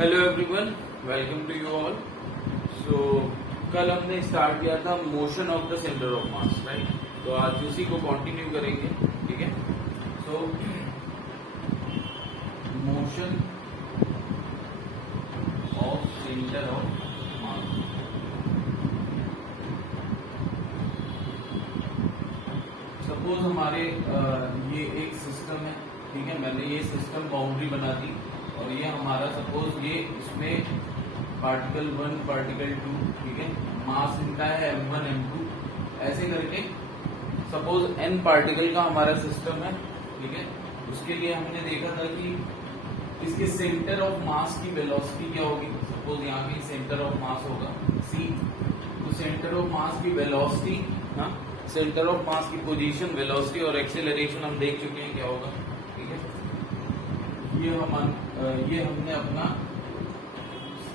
Hello everyone, welcome to you all. So कल हमने start किया था motion of the centre of mass, right. तो आज उसी को कंटिन्यू करेंगे, ठीक है। So motion of centre of mass. Suppose हमारे ये एक सिस्टम है, ठीक है। मैंने ये सिस्टम बाउंड्री बना दी और ये हमारा सपोज ये इसमें पार्टिकल 1 पार्टिकल 2, ठीक है। मास इनका है m1 m2 ऐसे करके सपोज n पार्टिकल का हमारा सिस्टम है, ठीक है। उसके लिए हमने देखा था कि इसके सेंटर ऑफ मास की वेलोसिटी क्या होगी। सपोज यहाँ पे सेंटर ऑफ मास होगा c, तो सेंटर ऑफ मास की वेलोसिटी, हाँ, सेंटर ऑफ मास की पोजीशन, वेलोसिटी और एक्सेलरेशन हम देख चुके हैं क्या होगा, ठीक है। ये हमने अपना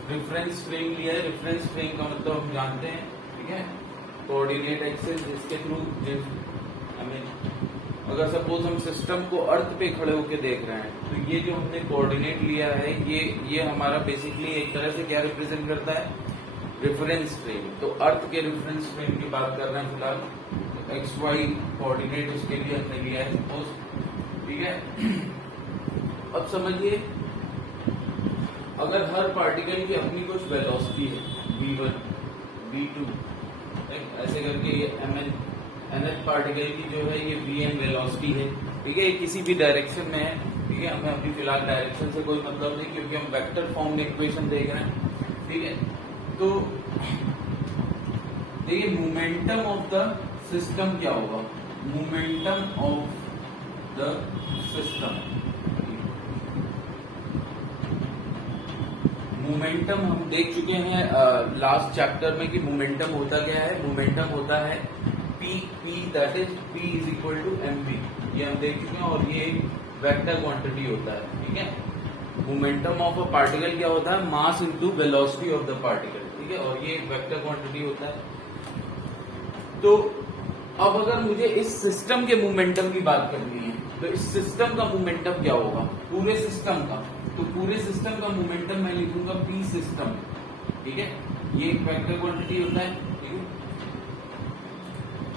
रेफरेंस फ्रेम लिया है। रेफरेंस फ्रेम का मतलब हम जानते हैं, ठीक है, कोऑर्डिनेट एक्सिस, जिसके थ्रू अगर सपोज हम सिस्टम को अर्थ पे खड़े होकर देख रहे हैं तो ये जो हमने कोऑर्डिनेट लिया है ये हमारा बेसिकली एक तरह से क्या रिप्रेजेंट करता है, रेफरेंस फ्रेम। तो अर्थ के रेफरेंस फ्रेम की बात कर रहे हैं फिलहाल, एक्स वाई कोऑर्डिनेट उसके लिए हमने लिया है सपोज, ठीक है। अब समझिए, अगर हर पार्टिकल की अपनी कुछ वेलोसिटी है, v1 v2, ऐसे करके ये nth पार्टिकल की जो है ये vn वेलोसिटी है, ठीक है। ये किसी भी डायरेक्शन में है, ठीक है। हमें अभी फिलहाल डायरेक्शन से कोई मतलब नहीं, क्योंकि हम वेक्टर फॉर्म में इक्वेशन देख रहे हैं, ठीक है। तो देखिए मोमेंटम ऑफ द सिस्टम क्या होगा, momentum of the system, momentum हम देख चुके हैं लास्ट चैप्टर में कि मोमेंटम होता क्या है। मोमेंटम होता है p that is p is equal to mv, ये हम देख चुके हैं। और ये वेक्टर क्वांटिटी होता है, ठीक है। मोमेंटम ऑफ अ पार्टिकल क्या होता है, mass into velocity of the particle, ठीक है। और ये वेक्टर क्वांटिटी होता है। तो अब अगर मुझे इस सिस्टम के मोमेंटम की बात करनी है तो इस सिस्टम का मोमेंटम क्या होगा, पूरे सिस्टम का। तो पूरे सिस्टम का मोमेंटम मैं लिखूंगा p सिस्टम, ठीक है। ये एक वेक्टर क्वांटिटी होता है, ठीक है,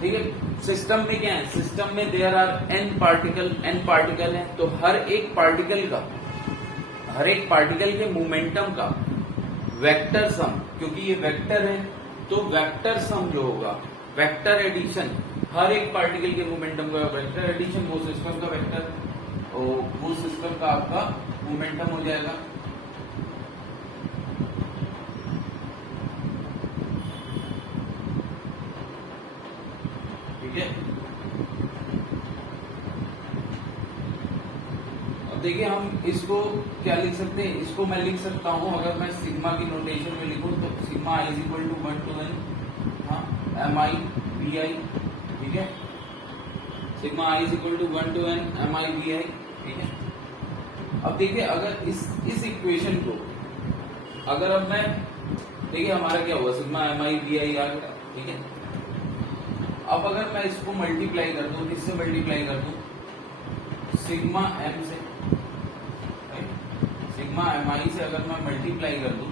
ठीक है। सिस्टम में क्या है, सिस्टम में देयर आर n पार्टिकल है। तो हर एक पार्टिकल के मोमेंटम का वेक्टर सम, क्योंकि ये वेक्टर है तो वेक्टर सम जो होगा, वेक्टर एडिशन, हर एक पार्टिकल के मोमेंटम का वेक्टर एडिशन वो सिस्टम का वेक्टर, और वो सिस्टम का आपका मोमेंटम हो जाएगा। ठीक है। अब देखिए हम इसको क्या लिख सकते हैं, इसको मैं लिख सकता हूं, अगर मैं सिग्मा की नोटेशन में लिखूं तो sigma is equal to 1 to n, हाँ, mi vi, ठीक है। Sigma i is equal to 1 to n mi vi, ठीक है। अब देखिए अगर इस इक्वेशन को अगर अब मैं, देखिए हमारा क्या हुआ, सिग्मा mi vi आ गया, ठीक है। अब अगर मैं इसको मल्टीप्लाई कर दूं, किससे मल्टीप्लाई कर दूं, सिग्मा m से, सिग्मा mi से अगर मैं मल्टीप्लाई कर दूं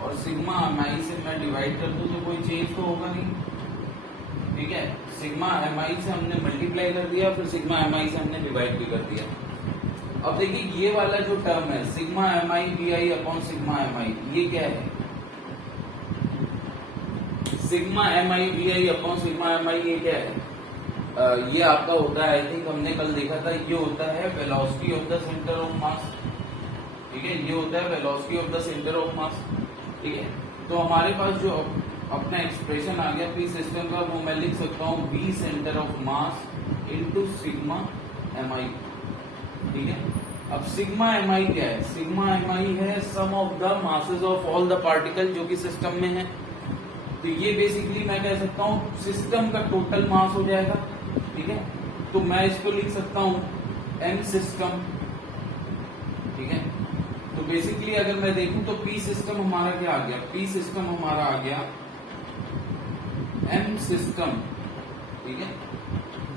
और सिग्मा mi से मैं डिवाइड कर दूं तो कोई चेंज तो होगा नहीं, ठीक है। सिग्मा mi से हमने मल्टीप्लाई कर दिया, फिर सिग्मा mi से हमने डिवाइड भी कर दिया। अब देखिए ये वाला जो टर्म है sigma mi vi upon sigma mi, ये क्या है, sigma mi vi upon sigma mi, ये क्या है, ये आपका होता है, आई थिंक हमने कल देखा था, ये होता है velocity of the centre of mass, ठीक है। ये होता है velocity of the centre of mass, ठीक है। तो हमारे पास जो अपना एक्सप्रेशन आ गया पी सिस्टम का, वो मैं लिख सकता हूँ v centre of mass into sigma mi, ठीक है। अब सिग्मा mi क्या है, सिग्मा mi है sum of the masses of all the particle जो कि सिस्टम में है। तो ये बेसिकली मैं कह सकता हूँ सिस्टम का टोटल मास हो जाएगा, ठीक है। तो मैं इसको लिख सकता हूँ m सिस्टम, ठीक है। तो बेसिकली अगर मैं देखूं तो p सिस्टम हमारा क्या आ गया, p सिस्टम हमारा आ गया m सिस्टम, ठीक है,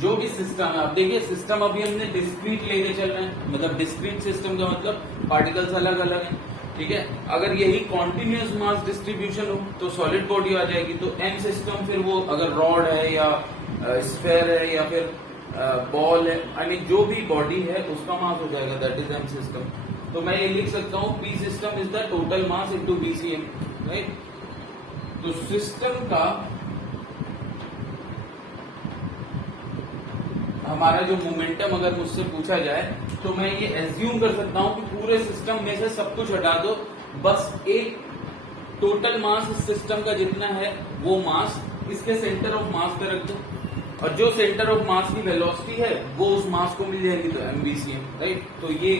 जो भी सिस्टम है, अब देखिए सिस्टम अभी हमने डिस्क्रीट लेके चल रहे हैं, मतलब डिस्क्रीट सिस्टम का मतलब पार्टिकल्स अलग अलग हैं, ठीक है। अगर यही कॉन्टिन्यूस मास डिस्ट्रीब्यूशन हो तो सॉलिड बॉडी आ जाएगी। तो एम सिस्टम फिर वो अगर रॉड है या स्फेयर है या फिर बॉल है, आई मीन जो भी बॉडी है उसका मास हो जाएगा, दैट इज एम सिस्टम। तो मैं ये लिख सकता हूँ P system is the total mass into BCM, right. तो सिस्टम का हमारा जो मोमेंटम अगर मुझसे पूछा जाए तो मैं ये एज्यूम कर सकता हूं कि पूरे सिस्टम में से सब कुछ हटा दो, बस एक टोटल मास इस सिस्टम का जितना है वो मास इसके सेंटर ऑफ मास पे रख दो, और जो सेंटर ऑफ मास की वेलोसिटी है वो उस मास को मिल जाएगी, तो एमबीसीएम, राइट। तो ये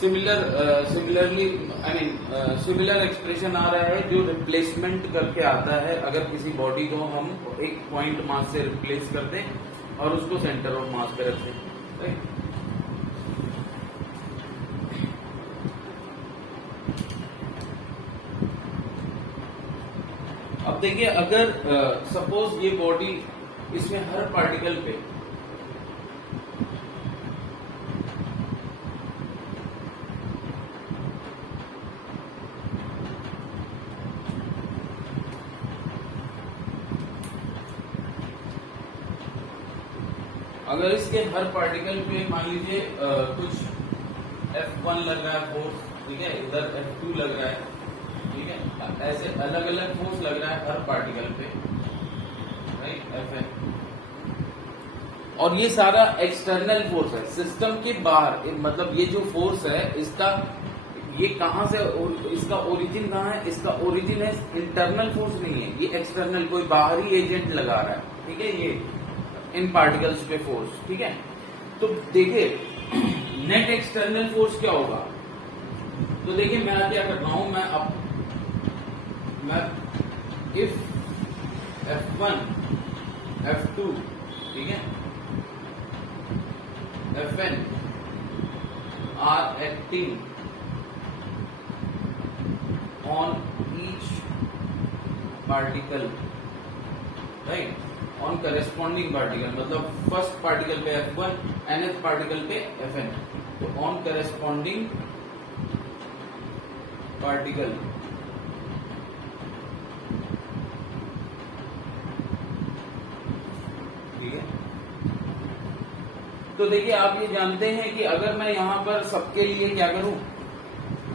similarly I mean similar expression आ रहा है जो रिप्लेसमेंट करके आता है अगर किसी बॉडी को हम एक पॉइंट मास से रिप्लेस कर दें और उसको सेंटर ऑफ मास पे रखें, राइट। अब देखिए अगर सपोज ये बॉडी, इसमें हर पार्टिकल पे अगर इसके हर पार्टिकल पे मान लीजिए कुछ F1 लग रहा है फोर्स, ठीक है, इधर F2 लग रहा है, ठीक है, ऐसे अलग अलग फोर्स लग रहा है हर पार्टिकल पे, राइट, Fn। और ये सारा एक्सटर्नल फोर्स है सिस्टम के बाहर, मतलब ये जो फोर्स है इसका ये कहां से, इसका ओरिजिन कहां है, इसका ओरिजिन है इंटरनल फोर्स नहीं है, ये एक्सटर्नल कोई बाहरी एजेंट लगा रहा है, ठीक है, ये इन पार्टिकल्स पे फोर्स, ठीक है। तो देखिए नेट एक्सटर्नल फोर्स क्या होगा, तो देखिए मैं क्या कर रहा हूं, मैं इफ F1 F2 ठीक है Fn are acting on each particle, right, on corresponding particle, मतलब फर्स्ट पार्टिकल पे F1, nth पार्टिकल पे Fn, तो ऑन करेस्पॉन्डिंग पार्टिकल ठीक है। तो देखिए आप ये जानते हैं कि अगर मैं यहां पर सबके लिए क्या करूं,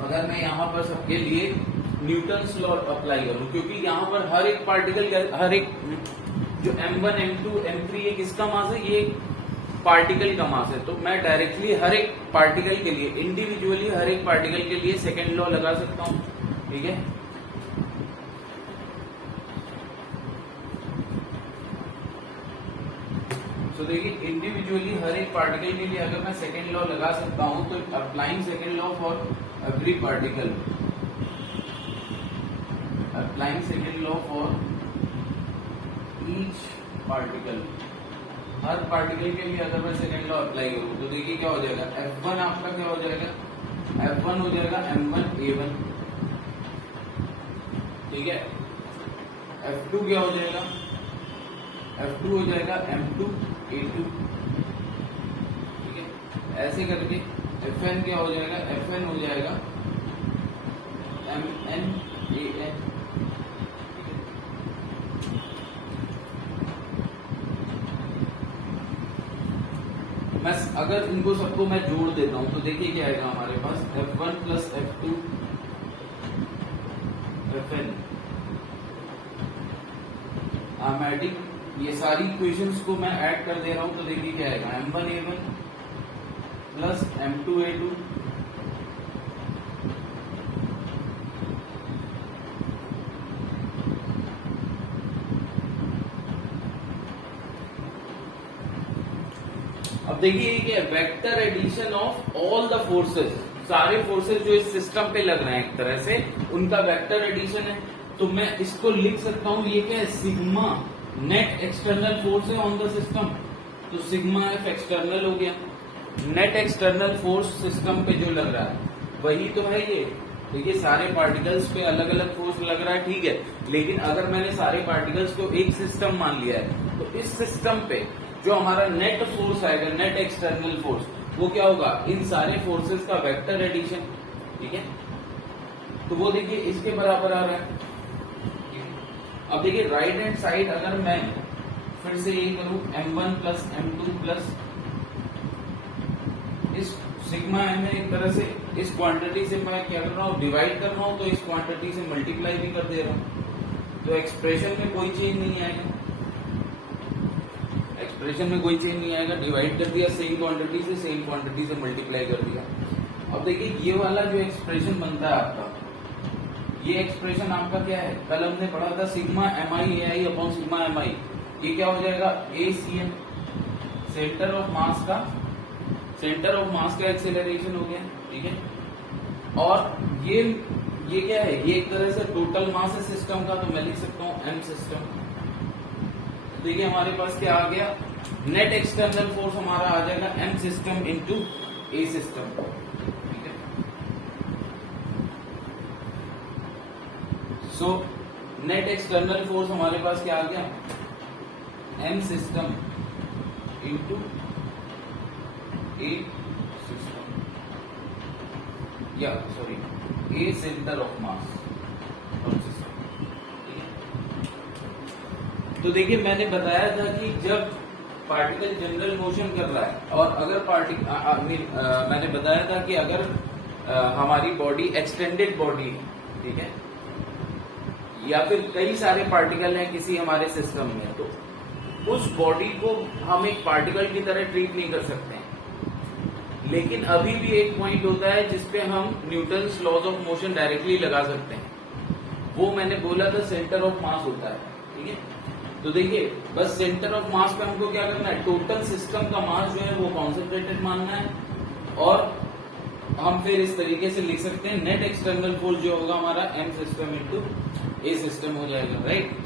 अगर मैं यहां पर सबके लिए न्यूटन्स लॉ अप्लाई करूं, क्योंकि यहां पर हर एक पार्टिकल, हर एक जो M1 M2 M3 ये किसका मास है, ये पार्टिकल का मास है। तो मैं डायरेक्टली हर एक पार्टिकल के लिए इंडिविजुअली हर एक पार्टिकल के लिए सेकेंड लॉ लगा सकता हूं, ठीक है। तो देखिए इंडिविजुअली हर एक पार्टिकल के लिए अगर मैं सेकेंड लॉ लगा सकता हूं तो applying second law for every particle, applying second law for each particle, her particle के लिए अगर मैं सेकेंड लॉ अप्लाई करूं तो देखिए क्या हो जाएगा, F1 आपका क्या हो जाएगा, F1 हो जाएगा M1 A1, ठीक है, F2 क्या हो जाएगा, F2 हो जाएगा M2 A2, ठीक है, ऐसे करके Fn क्या हो जाएगा, Fn हो जाएगा Mn An, मैं अगर इनको सबको मैं जोड़ देता हूं तो देखिए क्या आएगा हमारे पास, F1 प्लस F2 Fn आर्मेटिक, ये सारी इक्वेशंस को मैं ऐड कर दे रहा हूं तो देखिए क्या आएगा, M1 A1 plus M2 A2 अब देखिए ये vector addition of all the forces, सारे फोर्सेस जो इस सिस्टम पे लग रहे हैं एक तरह से उनका वेक्टर एडिशन है। तो मैं इसको लिख सकता हूं, ये क्या है, सिग्मा नेट एक्सटर्नल फोर्स है ऑन द सिस्टम, तो सिग्मा एफ एक्सटर्नल हो गया। नेट एक्सटर्नल फोर्स सिस्टम पे जो लग रहा है वही तो है ये। देखिए सारे पार्टिकल्स पे अलग अलग फोर्स लग रहा है, ठीक है, लेकिन अगर मैंने सारे पार्टिकल्स को एक सिस्टम मान लिया है तो इस सिस्टम पे जो हमारा नेट फोर्स आएगा, नेट एक्सटर्नल फोर्स, वो क्या होगा, इन सारे फोर्सेस का वेक्टर एडिशन, ठीक है। तो वो देखिए इसके बराबर आ रहा है। अब देखिए राइट हैंड साइड अगर मैं फिर से यही करूं, m1 प्लस m2 प्लस इस सिग्मा m एक तरह से इस क्वांटिटी से मैं क्या कर रहा हूं, डिवाइड कर रहा हूं, तो इस क्वांटिटी से मल्टीप्लाई भी कर दे रहा हूं, तो एक्सप्रेशन में कोई चेंज नहीं आएगा, एक्सप्रेशन में कोई चेंज नहीं आएगा। डिवाइड कर दिया सेम क्वांटिटी से, सेम क्वांटिटी से मल्टीप्लाई कर दिया। अब देखिए ये वाला जो एक्सप्रेशन बनता है आपका, ये एक्सप्रेशन आपका क्या है, कल हमने पढ़ा था sigma mi ai upon sigma mi, ये क्या हो जाएगा, acm, सेंटर ऑफ मास का, सेंटर ऑफ मास का एक्सेलरेशन हो गया, ठीक है। और ये क्या है, ये एक तरह से टोटल मास है सिस्टम का, तो मैं लिख सकता हूं m सिस्टम। तो ये हमारे पास क्या आ गया, नेट एक्सटर्नल फोर्स हमारा आ जाएगा m system into a system, ठीक है। सो नेट एक्सटर्नल फोर्स हमारे पास क्या आ गया, m system into a system, या sorry a centre of mass system, ठीक है। तो देखिए मैंने बताया था कि जब पार्टिकल जनरल मोशन कर रहा है, और अगर मैंने बताया था कि अगर हमारी बॉडी एक्सटेंडेड बॉडी है, ठीक है, या फिर कई सारे पार्टिकल हैं किसी हमारे सिस्टम में, तो उस बॉडी को हम एक पार्टिकल की तरह ट्रीट नहीं कर सकते हैं। लेकिन अभी भी एक पॉइंट होता है जिसपे हम Newton's laws of motion directly लगा सकते हैं, वो मैंने बोला था सेंटर ऑफ मास होता है, ठीक है। तो देखिए बस सेंटर ऑफ मास पे हमको क्या करना है, टोटल सिस्टम का मास जो है वो कॉन्सेंट्रेटेड मानना है, और हम फिर इस तरीके से लिख सकते हैं नेट एक्सटर्नल फोर्स जो होगा हमारा m system into a system हो जाएगा, राइट।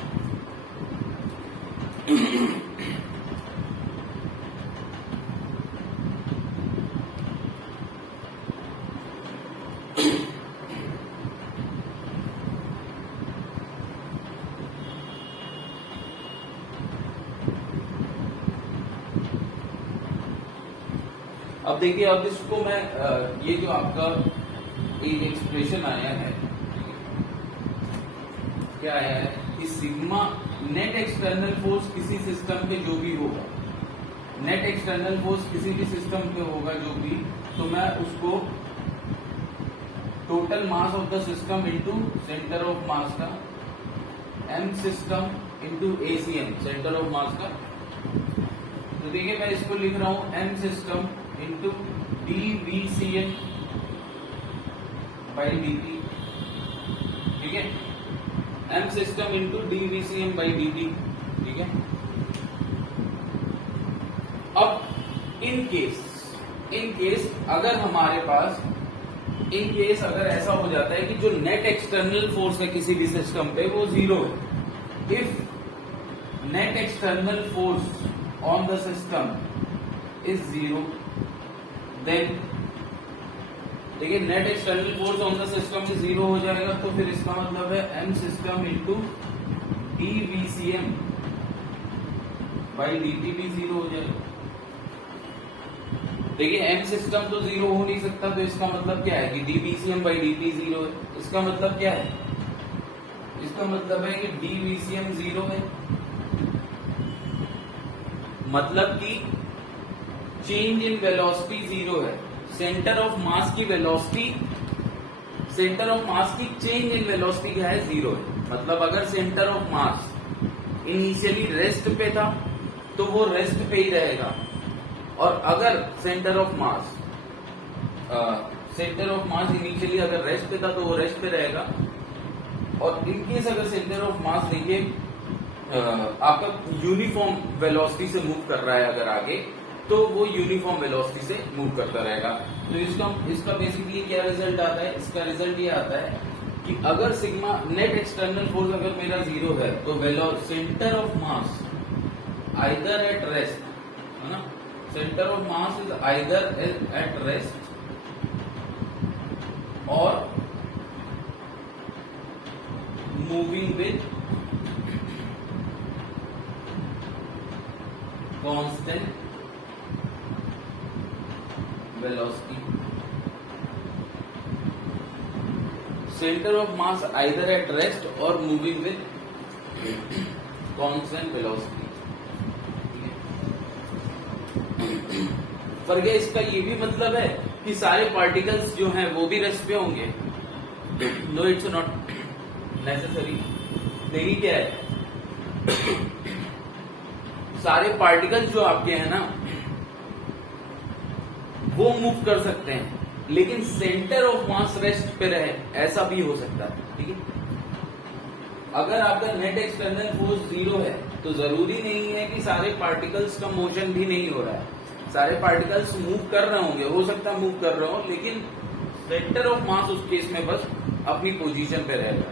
अब देखिए, अब इसको मैं ये जो आपका एक एक्सप्रेशन आया है, क्या आया है कि सिग्मा नेट एक्सटर्नल फोर्स किसी सिस्टम पे जो भी होगा, नेट एक्सटर्नल फोर्स किसी भी सिस्टम पे होगा जो भी, तो मैं उसको total mass of the system into centre of मास का, m system into acm, centre of मास का। तो देखिए मैं इसको लिख रहा हूं m system into dvcm by dt, ठीक है, m system into dvcm by dt, ठीक है। अब इन केस अगर हमारे पास इन केस अगर ऐसा हो जाता है कि जो नेट एक्सटर्नल फोर्स है किसी भी सिस्टम पे वो जीरो है, if net external force on the system is zero, then देखिए net external force on the system से जीरो हो जाएगा, तो फिर इसका मतलब है m system into dvcm by dt भी जीरो हो जाएगा। देखिए m सिस्टम तो जीरो हो नहीं सकता, तो इसका मतलब क्या है कि dvcm बाई dt जीरो है। इसका मतलब क्या है, इसका मतलब है कि dvcm जीरो है, मतलब कि चेंज इन वेलोसिटी जीरो है। सेंटर ऑफ मास की वेलोसिटी, सेंटर ऑफ मास की चेंज इन वेलोसिटी क्या है, जीरो है। मतलब अगर centre of mass initially rest पे था तो वो रेस्ट पे ही रहेगा, और अगर सेंटर ऑफ मास इनिशियली अगर रेस्ट पे था तो वो रेस्ट पे रहेगा, और इनकेस अगर सेंटर ऑफ मास देखिए आपका यूनिफॉर्म वेलोसिटी से मूव कर रहा है अगर आगे, तो वो यूनिफॉर्म वेलोसिटी से मूव करता रहेगा। तो इसका बेसिकली क्या रिजल्ट आता है, इसका रिजल्ट ये आता है कि अगर सिग्मा नेट एक्सटर्नल फोर्स अगर मेरा जीरो है, तो centre of mass either at rest, है ना, centre of mass is either at rest or moving with constant velocity. Centre of mass either at rest or moving with constant velocity. पर क्या इसका ये भी मतलब है कि सारे पार्टिकल्स जो हैं वो भी रेस्ट पे होंगे? No, it's not necessary. देखिए क्या है, सारे पार्टिकल्स जो आपके हैं ना वो मूव कर सकते हैं, लेकिन सेंटर ऑफ मास रेस्ट पे रहे, ऐसा भी हो सकता है। ठीक है, अगर आपका नेट एक्सटर्नल फोर्स 0 है तो जरूरी नहीं है कि सारे पार्टिकल्स का मोशन भी नहीं हो रहा है। सारे पार्टिकल्स मूव कर रहे होंगे, हो सकता है मूव कर रहे हो, लेकिन सेंटर ऑफ मास उस केस में बस अपनी पोजीशन पे रहेगा।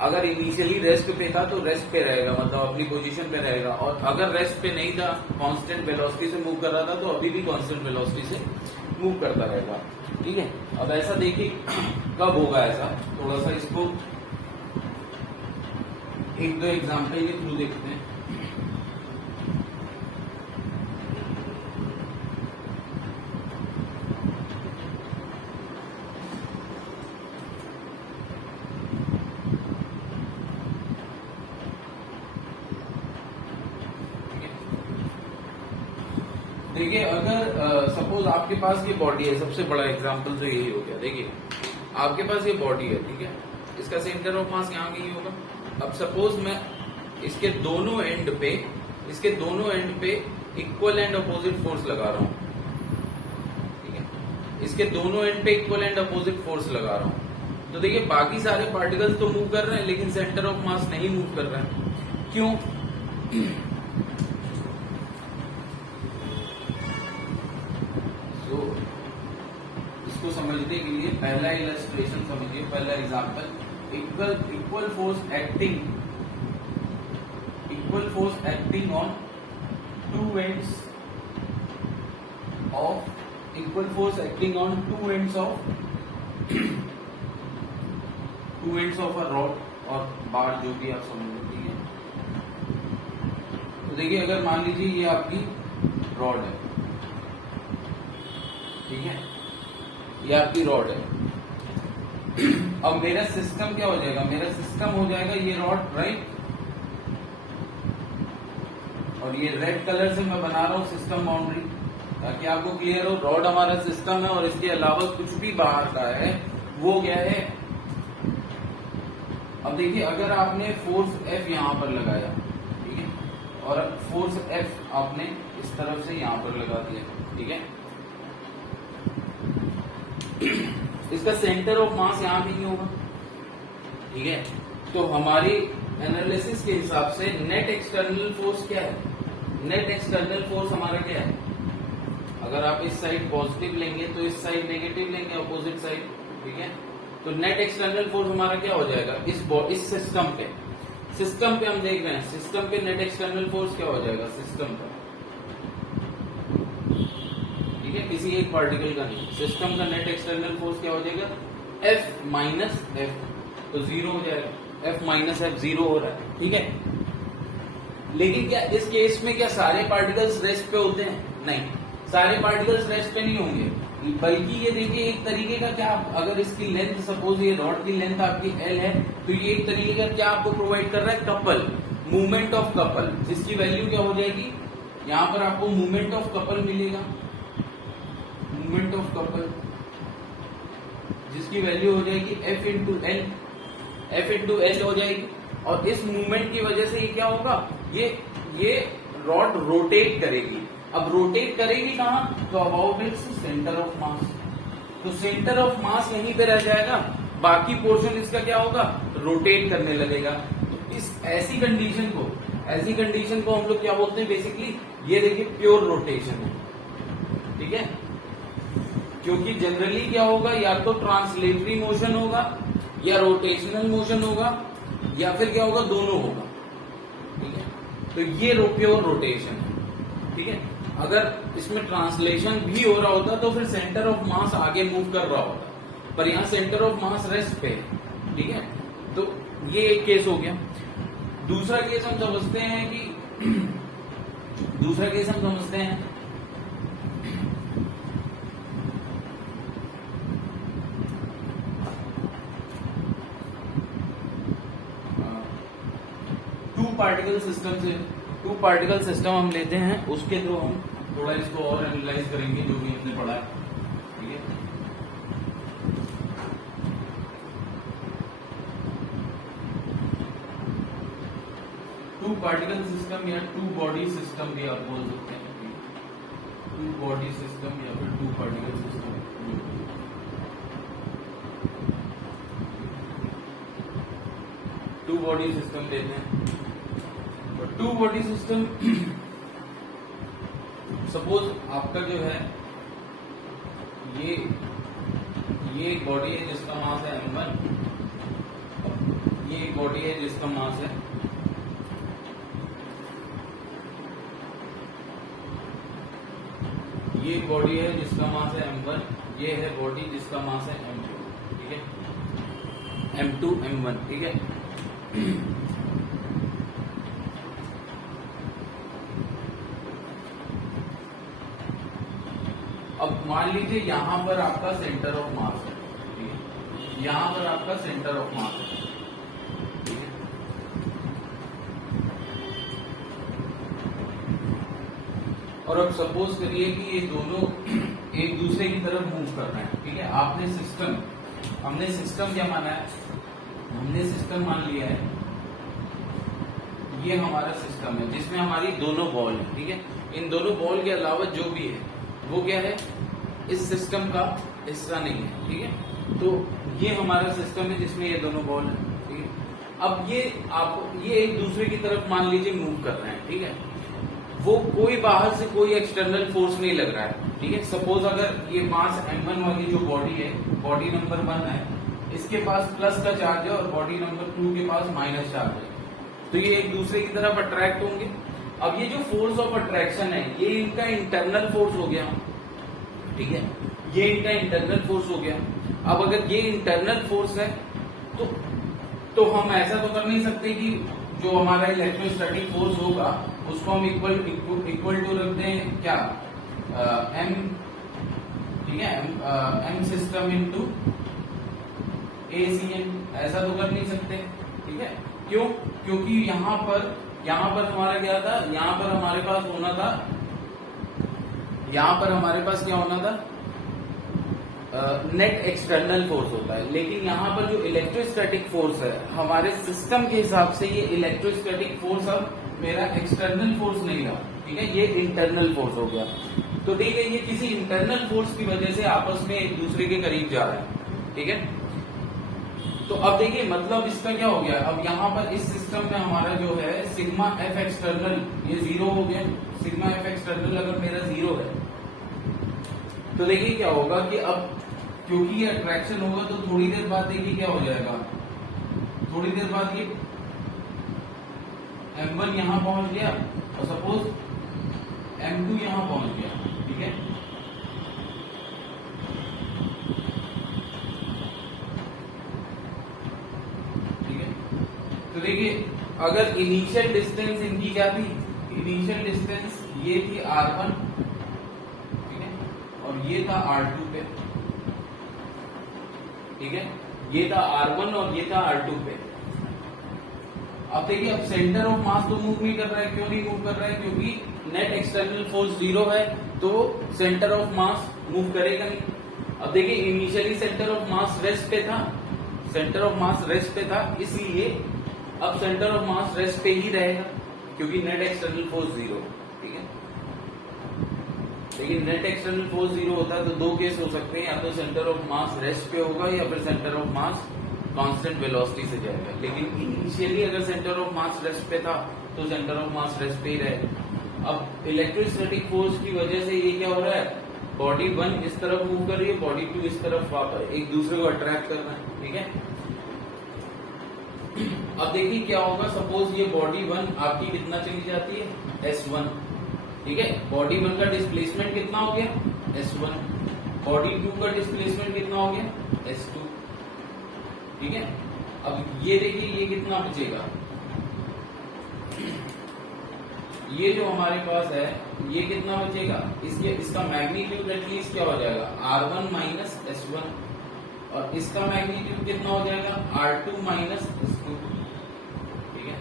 अगर इनिशियली रेस्ट पे था तो रेस्ट पे रहेगा, मतलब अपनी पोजीशन पे रहेगा, और अगर रेस्ट पे नहीं था, कांस्टेंट वेलोसिटी से मूव कर रहा था, तो अभी भी कांस्टेंट वेलोसिटी से मूव करता रहेगा। ठीक है, अब ऐसा देखिए कब होगा ऐसा, थोड़ा सा इसको एक दो एग्जाम्पल के थ्रू देखते हैं। देखिए, अगर सपोज आपके पास ये बॉडी है, सबसे बड़ा एग्जांपल तो यही हो गया। देखिए आपके पास ये बॉडी है, ठीक है, इसका सेंटर ऑफ मास यहाँ कहीं होगा। अब सपोज मैं इसके दोनों एंड पे इक्वल एंड अपोजिट फोर्स लगा रहा हूँ। ठीक है, इसके दोनों एंड पे इक्वल एंड अपोजिट फोर्स लगा रहा हूँ, तो देखिए बाकी सारे पार्टिकल्स तो मूव कर रहे हैं, लेकिन सेंटर ऑफ मास नहीं मूव कर रहा है। क्यों? इसको समझने के लिए पहला इलस्ट्रेशन समझिए, पहला example. Equal force acting on two ends of a rod और बार, जो भी आप समझ लो। ठीक है, तो देखिए अगर मान लीजिए ये आपकी रॉड है, ठीक है, ये आपकी रॉड है। अब मेरा सिस्टम क्या हो जाएगा? मेरा सिस्टम हो जाएगा ये रॉड, राइट, और ये रेड कलर से मैं बना रहा हूं सिस्टम बाउंड्री, ताकि आपको क्लियर हो। रॉड हमारा सिस्टम है और इसके अलावा कुछ भी बाहर का है वो क्या है। अब देखिए अगर आपने फोर्स F यहां पर लगाया, ठीक है, और फोर्स F आपने इस तरफ से यहां पर लगा दिया, ठीक है, इसका सेंटर ऑफ मास यहां भी नहीं होगा। ठीक है, तो हमारी एनालिसिस के हिसाब से नेट एक्सटर्नल फोर्स क्या है? नेट एक्सटर्नल फोर्स हमारा क्या है? अगर आप इस साइड पॉजिटिव लेंगे तो इस साइड नेगेटिव लेंगे, अपोजिट साइड। ठीक है, तो नेट एक्सटर्नल फोर्स हमारा क्या हो जाएगा? इस सिस्टम पे हम देख रहे हैं, सिस्टम पे नेट एक्सटर्नल फोर्स क्या हो जाएगा? सिस्टम का, ठीक है, किसी एक पार्टिकल का नहीं, सिस्टम का नेट एक्सटर्नल फोर्स क्या हो जाएगा? F माइनस F, तो 0 हो जाएगा। F माइनस F 0 हो रहा है। ठीक है, लेकिन क्या इस केस में क्या सारे पार्टिकल्स रेस्ट पे होते हैं? नहीं, सारे पार्टिकल्स रेस्ट पे नहीं होंगे, बल्कि ये देखिए एक तरीके का क्या, अगर इसकी लेंथ, सपोज ये रॉड की लेंथ आपकी L है, तो ये एक तरीके का क्या आपको प्रोवाइड कर रहा है? कपल, मूवमेंट ऑफ कपल, जिसकी वैल्यू क्या हो जाएगी? यहां पर आपको मूवमेंट ऑफ कपल मिलेगा, मूवमेंट ऑफ कपल, जिसकी वैल्यू हो जाएगी F इंटू L हो जाएगी। और इस मूवमेंट की वजह से ये क्या होगा? ये रॉड रोटेट करेगी। अब रोटेट करेगी कहां? तो about its centre of mass. तो सेंटर ऑफ मास यहीं पे रह जाएगा, बाकी पोर्शन इसका क्या होगा? रोटेट करने लगेगा। तो इस ऐसी कंडीशन को हम लोग क्या बोलते हैं? बेसिकली ये देखिए प्योर रोटेशन है। ठीक है, क्योंकि जनरली क्या होगा? या तो ट्रांसलेटरी मोशन होगा, या रोटेशनल मोशन होगा, या फिर क्या होगा? दोनों होगा। ठीक है, तो ये प्योर रोटेशन है। ठीक है, अगर इसमें ट्रांसलेशन भी हो रहा होता तो फिर सेंटर ऑफ मास आगे मूव कर रहा होता, पर यहाँ सेंटर ऑफ मास रेस्ट पे है। ठीक है, तो ये एक केस हो गया। दूसरा केस हम समझते हैं कि दूसरा केस हम समझते हैं। टू पार्टिकल सिस्टम हम लेते हैं, उसके थ्रू हम थोड़ा इसको और एनालाइज करेंगे जो भी हमने पढ़ा है। ठीक है, टू पार्टिकल सिस्टम या टू बॉडी सिस्टम भी आप बोल सकते हैं। टू बॉडी सिस्टम या फिर two particle system. Two body system लेते हैं। टू बॉडी सिस्टम, सपोज आपका जो है ये एक बॉडी है जिसका मास है m1, ये एक बॉडी है जिसका मास है ये बॉडी है जिसका मास है m1, ये है बॉडी जिसका मास है m2। ठीक है, m2 m1। ठीक है, अब मान लीजिए यहां पर आपका सेंटर ऑफ मास है। ठीक है, यहां पर आपका सेंटर ऑफ मास है। ठीक है, और अब सपोज करिए कि ये दोनों एक दूसरे की तरफ मूव कर रहे हैं। ठीक है, हमने सिस्टम क्या माना है? हमने सिस्टम मान लिया है ये हमारा सिस्टम है जिसमें हमारी दोनों बॉल है। ठीक है, इन दोनों बॉल के अलावा जो भी है वो क्या है? इस सिस्टम का हिस्सा नहीं है। ठीक है, तो ये हमारा सिस्टम है जिसमें ये दोनों बॉल है। ठीक है, अब ये एक दूसरे की तरफ मान लीजिए मूव कर रहे हैं। ठीक है, वो कोई बाहर से कोई एक्सटर्नल फोर्स नहीं लग रहा है। ठीक है, सपोज अगर ये मास m1 वाली जो बॉडी है, बॉडी नंबर 1 है, इसके पास प्लस का चार्ज है और बॉडी नंबर 2 के पास माइनस चार्ज है, तो ये एक दूसरे की तरफ अट्रैक्ट होंगे। अब ये जो फोर्स ऑफ अट्रैक्शन है ये इनका इंटरनल फोर्स हो गया। ठीक है, ये इनका इंटरनल फोर्स हो गया। अब अगर ये इंटरनल फोर्स है तो हम ऐसा तो कर नहीं सकते कि जो हमारा इलेक्ट्रोस्टैटिक फोर्स होगा उसको हम इक्वल टू रख दें क्या m। ठीक है, m सिस्टम इंटू ACN, ऐसा तो कर नहीं सकते। ठीक है, क्यों? क्योंकि यहां पर हमारा क्या था? यहां पर हमारे पास होना था, यहां पर हमारे पास क्या होना था? नेट एक्सटर्नल फोर्स होता है, लेकिन यहाँ पर जो इलेक्ट्रोस्टैटिक फोर्स है हमारे सिस्टम के हिसाब से ये इलेक्ट्रोस्टैटिक फोर्स अब मेरा एक्सटर्नल फोर्स नहीं रहा। ठीक है, ये इंटरनल फोर्स हो गया। तो ठीक है, ये किसी इंटरनल फोर्स की वजह से आपस में एक दूसरे के करीब जा रहा है। ठीक है, तो अब देखिए मतलब इसका क्या हो गया? अब यहाँ पर इस सिस्टम में हमारा जो है सिग्मा एफ एक्सटर्नल ये 0 हो गया। सिग्मा एफ एक्सटर्नल अगर मेरा 0 है तो देखिए क्या होगा कि अब क्योंकि ये अट्रैक्शन होगा तो थोड़ी देर बाद देखिए क्या हो जाएगा। थोड़ी देर बाद ये m1 यहां पहुंच गया और सपोज m2 यहां पहुंच गया। ठीक है, ठीक है, तो देखिए अगर इनिशियल डिस्टेंस इनकी क्या थी? इनिशियल डिस्टेंस ये थी r1, ठीक है, और ये था r2 पे। ठीक है, ये था r1 और ये था r2 पे। अब देखिए अब सेंटर ऑफ मास तो मूव नहीं कर रहा है। क्यों नहीं मूव कर रहा है? क्योंकि नेट एक्सटर्नल फोर्स 0 है, तो सेंटर ऑफ मास मूव करेगा नहीं। अब देखिए initially centre of mass rest पे था, सेंटर ऑफ मास रेस्ट पे था, इसलिए अब सेंटर ऑफ मास रेस्ट पे ही रहेगा क्योंकि नेट एक्सटर्नल फोर्स 0। ठीक है, लेकिन नेट एक्सटर्नल फोर्स 0 होता है तो दो केस हो सकते हैं, या तो सेंटर ऑफ मास रेस्ट पे होगा या फिर centre of mass constant velocity से जाएगा। लेकिन इनिशियली अगर सेंटर ऑफ मास रेस्ट पे था तो सेंटर ऑफ मास रेस्ट पे ही रहेगा। अब इलेक्ट्रोस्टैटिक फोर्स की वजह से ये क्या हो रहा है? बॉडी 1 इस तरफ मूव कर रही है, बॉडी 2 इस तरफ वापस एक दूसरे को अट्रैक्ट कर रहा है। ठीक है, अब देखिए क्या होगा। सपोज ये बॉडी 1 आपकी कितना चली जाती है? S1। ठीक है, बॉडी 1 का डिस्प्लेसमेंट कितना हो गया? S1। बॉडी 2 का डिस्प्लेसमेंट कितना हो गया? S2। ठीक है, अब ये देखिए ये कितना बचेगा? ये जो हमारे पास है ये कितना बचेगा, इसका मैग्नीट्यूड एटलीस्ट क्या हो जाएगा, R1 माइनस S1, और इसका मैग्नीट्यूड कितना हो जाएगा, R2 माइनस S2। ठीक है,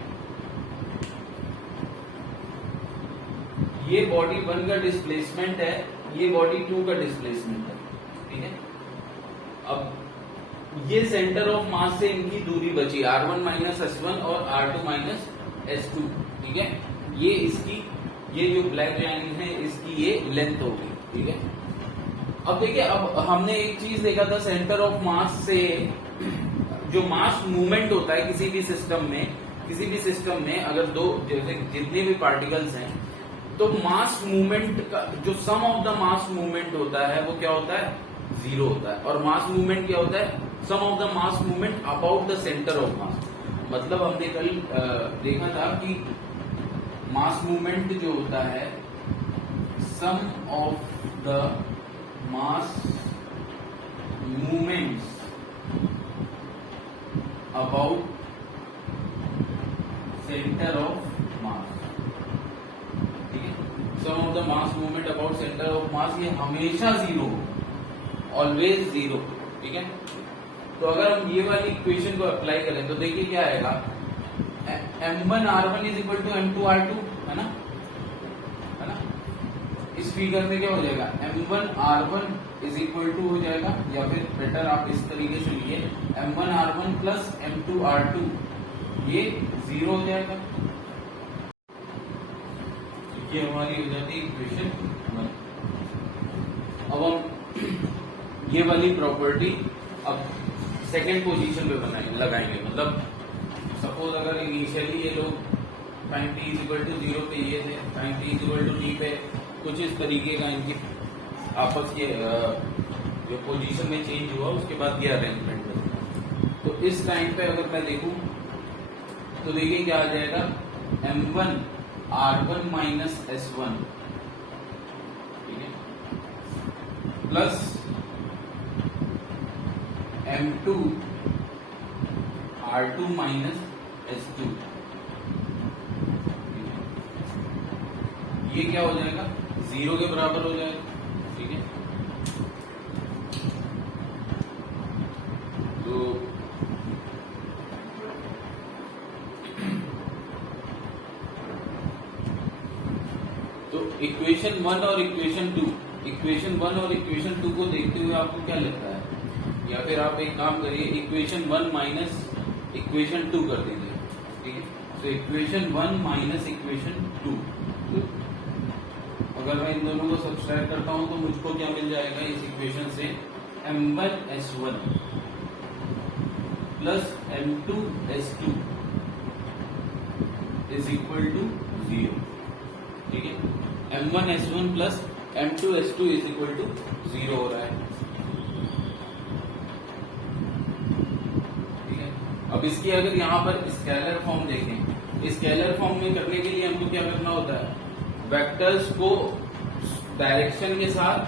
ये बॉडी 1 का डिस्प्लेसमेंट है, ये बॉडी 2 का डिस्प्लेसमेंट है। ठीक है, अब ये सेंटर ऑफ मास से इनकी दूरी बची R1 माइनस S1 और R2 माइनस S2। ठीक है, ये इसकी, ये जो ब्लैक लाइन है इसकी ये लेंथ होगी। ठीक है, अब देखिए, अब हमने एक चीज देखा था, सेंटर ऑफ मास से जो मास मूवमेंट होता है किसी भी सिस्टम में अगर दो जैसे जितने भी पार्टिकल्स हैं, तो मास मूवमेंट का जो सम ऑफ द मास मूवमेंट होता है वो क्या होता है, 0 होता है। और मास मूवमेंट क्या होता है, sum of the mass movement about the centre of mass. मतलब हमने कल देखा था कि मास मूवमेंट जो होता है, sum of the mass movements about centre of mass. ठीक है, sum of the mass movement about centre of mass, ये हमेशा 0, ऑलवेज 0। ठीक है, तो अगर हम ये वाली इक्वेशन को अप्लाई करें तो देखिए क्या आएगा, M1R1 is equal to M2R2, है ना, इस फिगर में क्या हो जाएगा, M1R1 इज इक्वल टू हो जाएगा, या फिर बेटर आप इस तरीके से लिए M1R1 प्लस M2R2, ये 0 हो जाएगा। ये हमारी हो जाती है इक्वेशन 1। अब हम ये वाली प्रॉपर्टी अब सेकेंड पोजीशन पे लगाएंगे। मतलब सपोज अगर इनिशियली ये लोग time t is equal to 0 पे ये थे, time t is equal to t पे कुछ इस तरीके का इनकी आपस के जो पोजीशन में चेंज हुआ, उसके बाद ये अरेंजमेंट है। तो इस टाइम पे अगर मैं देखूं तो देखिए क्या आ जाएगा, M1R1 माइनस S1, ठीक है, प्लस M2R2 माइनस S2। ये क्या हो जाएगा, 0 के बराबर हो जाएगा। ठीक है, तो इक्वेशन 1 और इक्वेशन 2 को देखते हुए आपको क्या लगता है, या फिर आप एक काम करिए, इक्वेशन 1 माइनस इक्वेशन 2 कर दीजिए। ठीक है, तो इक्वेशन 1 माइनस इक्वेशन 2, अगर मैं इन दोनों को सब्सट्रैक्ट करता हूं तो मुझको क्या मिल जाएगा इस इक्वेशन से, M1S1 plus M2S2 is equal to 0। ठीक है, M1S1 plus M2S2 is equal to 0 हो रहा है। ठीक है, अब इसकी अगर यहाँ पर स्केलर फॉर्म देखें, स्केलर फॉर्म में करने के लिए हमको क्या करना होता है, वेक्टर्स को डायरेक्शन के साथ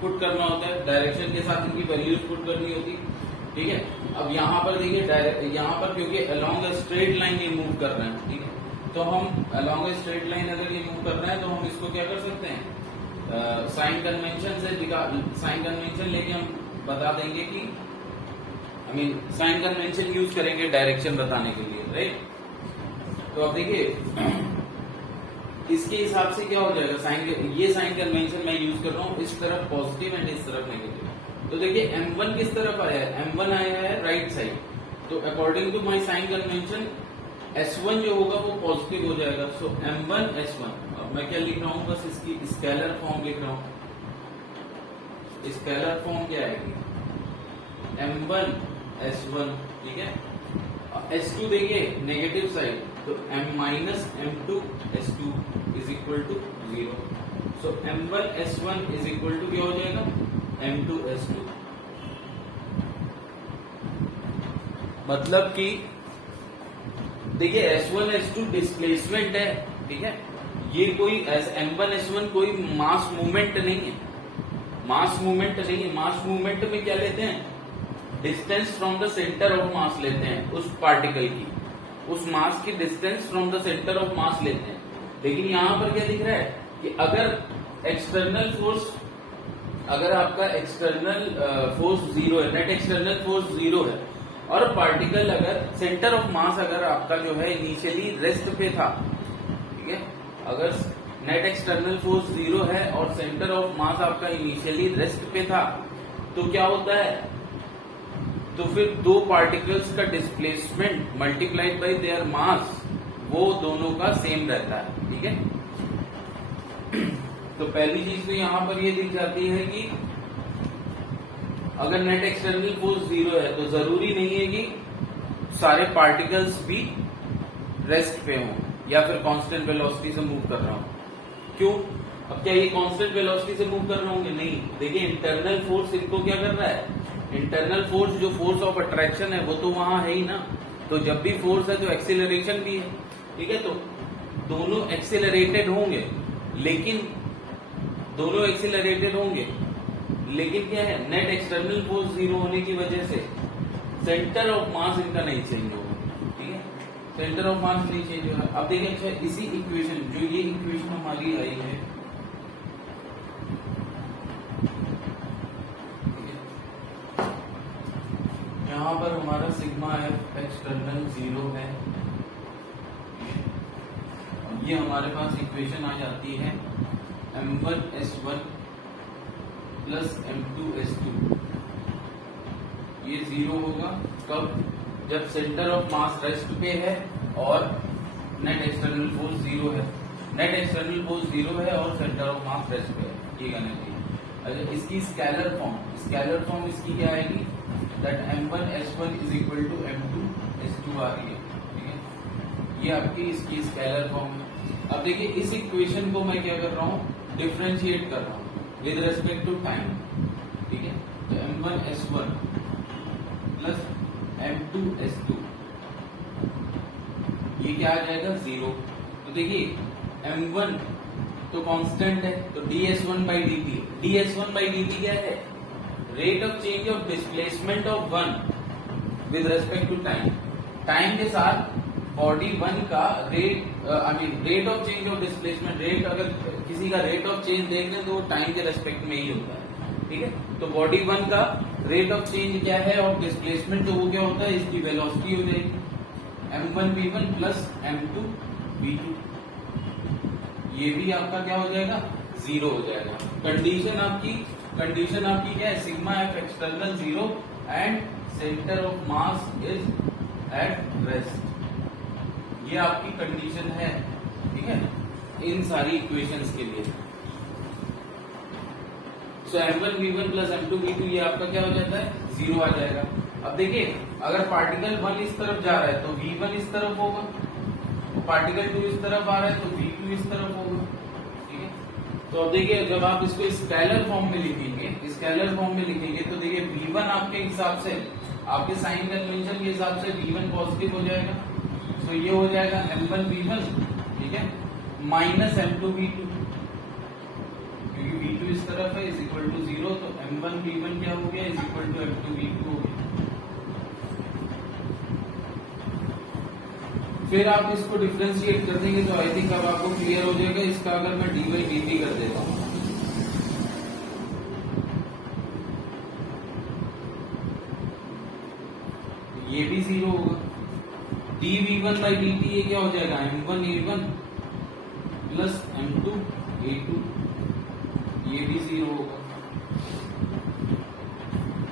पुट करना होता है, डायरेक्शन के साथ इनकी वैल्यूज पुट करनी होती। ठीक है, अब यहाँ पर देखिए, यहाँ पर क्योंकि अलोंग अ स्ट्रेट लाइन ये मूव कर रहे हैं, ठीक है, तो हम अलोंग अ स्ट्रेट लाइन अगर ये मूव कर रहे हैं तो हम इसको क्या कर सकते हैं, साइन कन्वेंशन से साइन कन्वेंशन लेके हम बता देंगे कि साइन कन्वेंशन यूज करेंगे डायरेक्शन बताने के लिए, राइट। तो अब देखिए इसके हिसाब से क्या हो जाएगा, ये साइन कन्वेंशन मैं यूज कर रहा हूँ, इस तरफ पॉजिटिव एंड इस तरफ नेगेटिव। तो देखिए M1 किस तरफ आया है, M1 आया है राइट साइड, तो according to my sign convention S1 जो होगा वो पॉजिटिव हो जाएगा। सो M1S1, अब मैं क्या लिख रहा हूँ, बस इसकी स्केलर फॉर्म लिख रहा हूँ। स्केलर फॉर्म क्या आएगी, M1S1, ठीक है, S2 देखिए नेगेटिव साइड, तो M-M2S2 is equal to 0। So M1S1 is equal to क्या हो जाएगा, M2S2। मतलब कि देखिए S1 S2 डिस्प्लेसमेंट है, ठीक है, ये कोई M1 S1 कोई मास मूवमेंट नहीं है, मास मूवमेंट में क्या लेते हैं, distance from the centre of मास लेते हैं, उस पार्टिकल की, उस मास की distance from the centre of मास लेते हैं। लेकिन यहाँ पर क्या दिख रहा है कि अगर एक्सटर्नल फोर्स, अगर आपका एक्सटर्नल फोर्स जीरो है, नेट एक्सटर्नल फोर्स जीरो है, और पार्टिकल अगर सेंटर ऑफ मास अगर आपका जो है इनिशियली रेस्ट पे था, ठीक है, अगर नेट एक्सटर्नल फोर्स जीरो है और सेंटर ऑफ मास आपका इनिशियली रेस्ट पे था, तो क्या होता है, तो फिर दो पार्टिकल्स का displacement multiplied by their mass वो दोनों का सेम रहता है, ठीक है। तो पहली चीज तो यहां पर ये दिख जाती है कि अगर नेट एक्सटर्नल फोर्स जीरो है तो जरूरी नहीं है कि सारे पार्टिकल्स भी रेस्ट पे हों या फिर कांस्टेंट वेलोसिटी से मूव कर रहा हूं। क्यों? अब क्या ये कांस्टेंट वेलोसिटी से मूव कर रहे होंगे? नहीं। देखिए इंटरनल फोर्स इनको क्या कर रहा है, इंटरनल फोर्स जो फोर्स ऑफ अट्रैक्शन है वो तो वहां है ही ना, तो जब भी फोर्स है तो एक्सीलरेशन भी है, ठीक है। तो दोनों एक्सीलरेटेड होंगे, लेकिन दोनों एक्सीलरेटेड होंगे, लेकिन क्या है, नेट एक्सटर्नल फोर्स जीरो होने की वजह से सेंटर ऑफ मास इनका नहीं चेंज होगा, ठीक है, सेंटर ऑफ मास नहीं चेंज होगा। अब देखिए, अच्छा इसी इक्वेशन, जो ये इक्वेशन हमारी आई है, यहां पर हमारा सिग्मा एफ एक्सटर्नल जीरो है, ये हमारे पास इक्वेशन आ जाती है m1s1 प्लस m2s2, ये जीरो होगा कब, जब सेंटर ऑफ मास रेस्ट पे है और नेट एक्सटर्नल फोर्स जीरो है, नेट एक्सटर्नल फोर्स जीरो है और सेंटर ऑफ मास रेस्ट पे है, ये कहना चाहिए। अच्छा इसकी स्केलर फॉर्म इसकी क्या आएगी, that m1s1 is equal to m2s2 आ रही है, ठीक है, ये आपकी इसकी स्केलर फॉर्म है। अब देखिए इस इक्वेशन को मैं क्या कर रहा हूँ, डिफरेंशिएट कर रहा हूँ विद रेस्पेक्ट टू टाइम, ठीक है। तो m1s1 प्लस m2s2 ये क्या आ जाएगा, जीरो। तो देखिए m1 तो कांस्टेंट है, तो ds1 बाई dt क्या है, rate of change of displacement of one with respect to time, time के साथ बॉडी वन का rate, rate of change of displacement, rate अगर किसी का रेट ऑफ चेंज देख रहे हैं तो वो टाइम के रेस्पेक्ट में ही होता है, ठीक है। तो बॉडी वन का रेट ऑफ चेंज क्या है ऑफ डिस्प्लेसमेंट, तो वो क्या होता है, इसकी वेलोसिटी हो जाएगी m1v1 प्लस m2v2, ये भी आपका क्या हो जाएगा, जीरो हो जाएगा। कंडीशन आपकी क्या है, sigma F external zero and centre of mass is at rest, ये आपकी कंडीशन है, ठीक है, इन सारी इक्वेशंस के लिए। सो m1v1 प्लस m2v2 ये आपका क्या हो जाता है, जीरो आ जाएगा। अब देखिए अगर पार्टिकल 1 इस तरफ जा रहा है तो v1 इस तरफ होगा, पार्टिकल 2 इस तरफ आ रहा है तो v2 इस तरफ होगा, ठीक है। तो अब देखिए जब आप इसको स्केलर फॉर्म में लिखेंगे, तो देखिए v1 आपके हिसाब से, आपके साइन कन्वेंशन के हिसाब से v1 पॉजिटिव हो जाएगा, तो ये हो जाएगा m1v1, ठीक है, माइनस m2v2, क्योंकि v2 इस तरफ है, इज इक्वल टू जीरो, तो m1v1 क्या हो गया, इज इक्वल टू m2v2 हो गया। फिर आप इसको डिफरेंशिएट कर देंगे तो आई थिंक अब आपको क्लियर हो जाएगा। इसका अगर मैं dy dt कर देता हूं, ये भी जीरो होगा, dv1 बाई dt ये क्या हो जाएगा, m1a1 प्लस m2a2, ये भी जीरो होगा।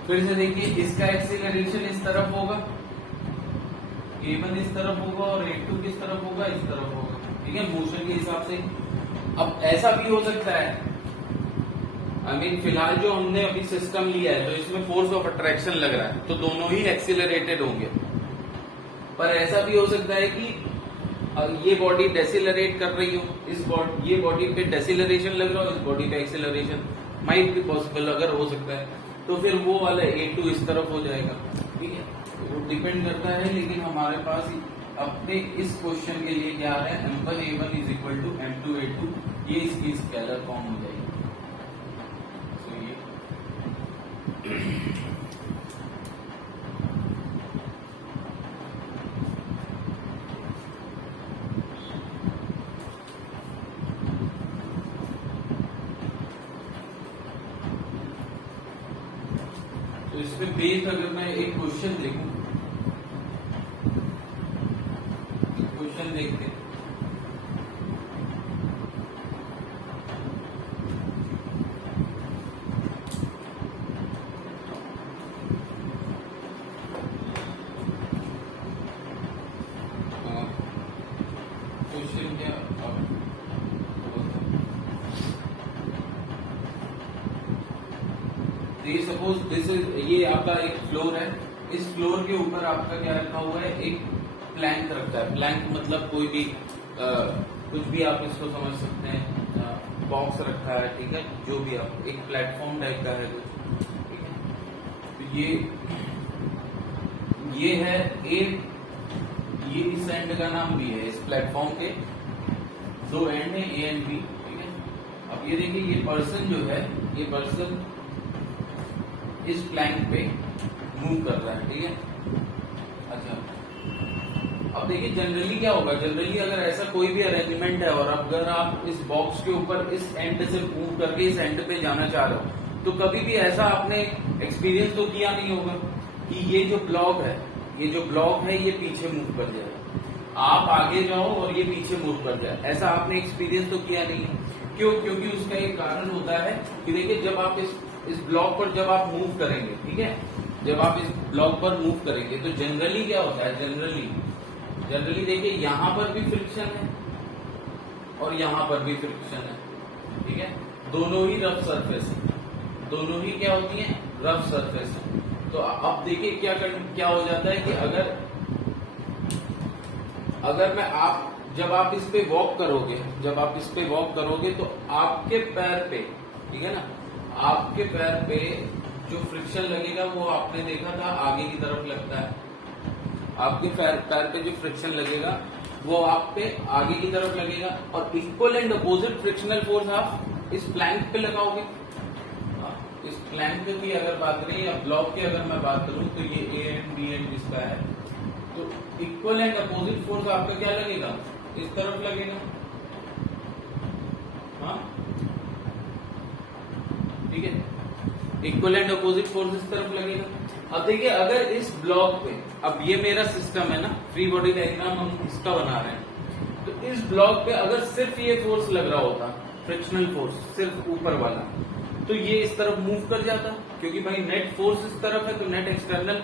फिर से देखिए इसका एक्सीलरेशन इस तरफ होगा, a1 इस तरफ होगा और a2 किस तरफ होगा, इस तरफ होगा, ठीक है, मोशन के हिसाब से। अब ऐसा भी हो सकता है, फिलहाल जो हमने अभी सिस्टम लिया है तो इसमें फोर्स ऑफ अट्रैक्शन लग रहा है तो दोनों ही एक्सीलरेटेड होंगे, पर ऐसा भी हो सकता है कि ये बॉडी डेसिलरेट कर रही हो, ये बॉडी पे डेसिलरेशन लग रहा हो, इस बॉडी पे एक्सीलरेशन, माइट बी पॉसिबल, अगर हो सकता है तो फिर वो वाला a2 इस तरफ हो जाएगा, ठीक है। वो डिपेंड करता है, लेकिन हमारे पास अपने इस क्वेश्चन के लिए क्या आ रहा है, m1a1 is equal to m2a2, ये इसकी स्केलर फॉर्म हो जाएगी। इससे बेस्ड अगर मैं एक क्वेश्चन देखूं, क्वेश्चन देखते क्वेश्चन क्या सपोज दिस इज, ये आपका एक फ्लोर है, इस फ्लोर के ऊपर आपका क्या रखा हुआ है, एक प्लैंक रखा है। प्लैंक मतलब कोई भी कुछ भी आप इसको समझ सकते हैं, बॉक्स रखा है, ठीक है, जो भी आप, एक प्लेटफॉर्म टाइप का है कुछ, ठीक है। तो ये है ये इस एंड का नाम भी है, इस प्लेटफॉर्म के दो एंड है, ए एंड बी, ठीक है। अब ये देखिए, ये पर्सन जो है, ये पर्सन इस प्लैंक पे मूव कर रहा है, ठीक है। अच्छा, अब देखिए जनरली क्या होगा, जनरली अगर ऐसा कोई भी अरेंजमेंट है और अगर आप इस बॉक्स के ऊपर इस एंड से मूव करके इस एंड पे जाना चाह रहे हो, तो कभी भी ऐसा आपने एक्सपीरियंस तो किया नहीं होगा कि ये जो ब्लॉक है ये पीछे मूव कर जाए, आप आगे जाओ और ये पीछे मूव कर जाए, ऐसा आपने एक्सपीरियंस तो किया नहीं है। क्यों? क्योंकि उसका एक कारण होता है कि देखिए, जब आप इस ब्लॉक पर जब आप मूव करेंगे, ठीक है, जब आप इस ब्लॉक पर मूव करेंगे तो जनरली क्या होता है, जनरली देखिए, यहां पर भी फ्रिक्शन है और यहां पर भी फ्रिक्शन है, ठीक है, दोनों ही रफ सरफेस है, दोनों ही क्या होती है, रफ सरफेस है। तो अब देखिए क्या हो जाता है कि अगर मैं जब आप इस पे वॉक करोगे तो आपके पैर पे, ठीक है ना, आपके पैर पे जो फ्रिक्शन लगेगा वो आपने देखा था आगे की तरफ लगता है, आपके पैर पे जो फ्रिक्शन लगेगा वो आप पे आगे की तरफ लगेगा, और equal and opposite frictional force आप इस प्लैंक पे लगाओगे। इस प्लैंक की अगर बात करें या ब्लॉक की अगर मैं बात करूं, तो ये ए एंड बी एंड जिसका है, तो इक्वल एंड अपोजिट फोर्स आपका क्या लगेगा, इस तरफ लगेगा, हाँ, ठीक है, इक्वल एंड अपोजिट फोर्स इस तरफ लगेगा। अब देखिए, अगर इस ब्लॉक पे, अब ये मेरा सिस्टम है ना, फ्री बॉडी डायग्राम हम इसका बना रहे हैं, तो इस ब्लॉक पे अगर सिर्फ ये फोर्स लग रहा होता, फ्रिक्शनल फोर्स सिर्फ ऊपर वाला, तो ये इस तरफ मूव कर जाता, क्योंकि भाई नेट फोर्स इस तरफ है तो नेट एक्सटर्नल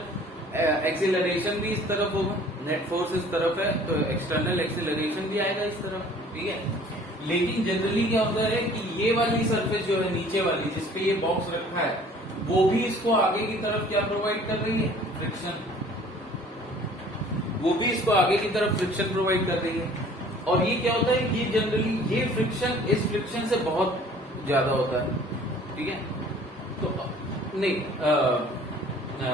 एक्सीलरेशन भी इस तरफ होगा, नेट फोर्स इस तरफ है तो एक्सटर्नल एक्सीलरेशन भी आएगा इस तरफ, ठीक है। लेकिन जनरली क्या होता है कि ये वाली सरफेस जो है, नीचे वाली जिसपे ये बॉक्स रखा है, वो भी इसको आगे की तरफ क्या प्रोवाइड कर रही है, फ्रिक्शन, वो भी इसको आगे की तरफ फ्रिक्शन प्रोवाइड कर रही है। और ये क्या होता है, ये जनरली ये फ्रिक्शन इस फ्रिक्शन से बहुत ज्यादा होता है, ठीक है। तो नहीं,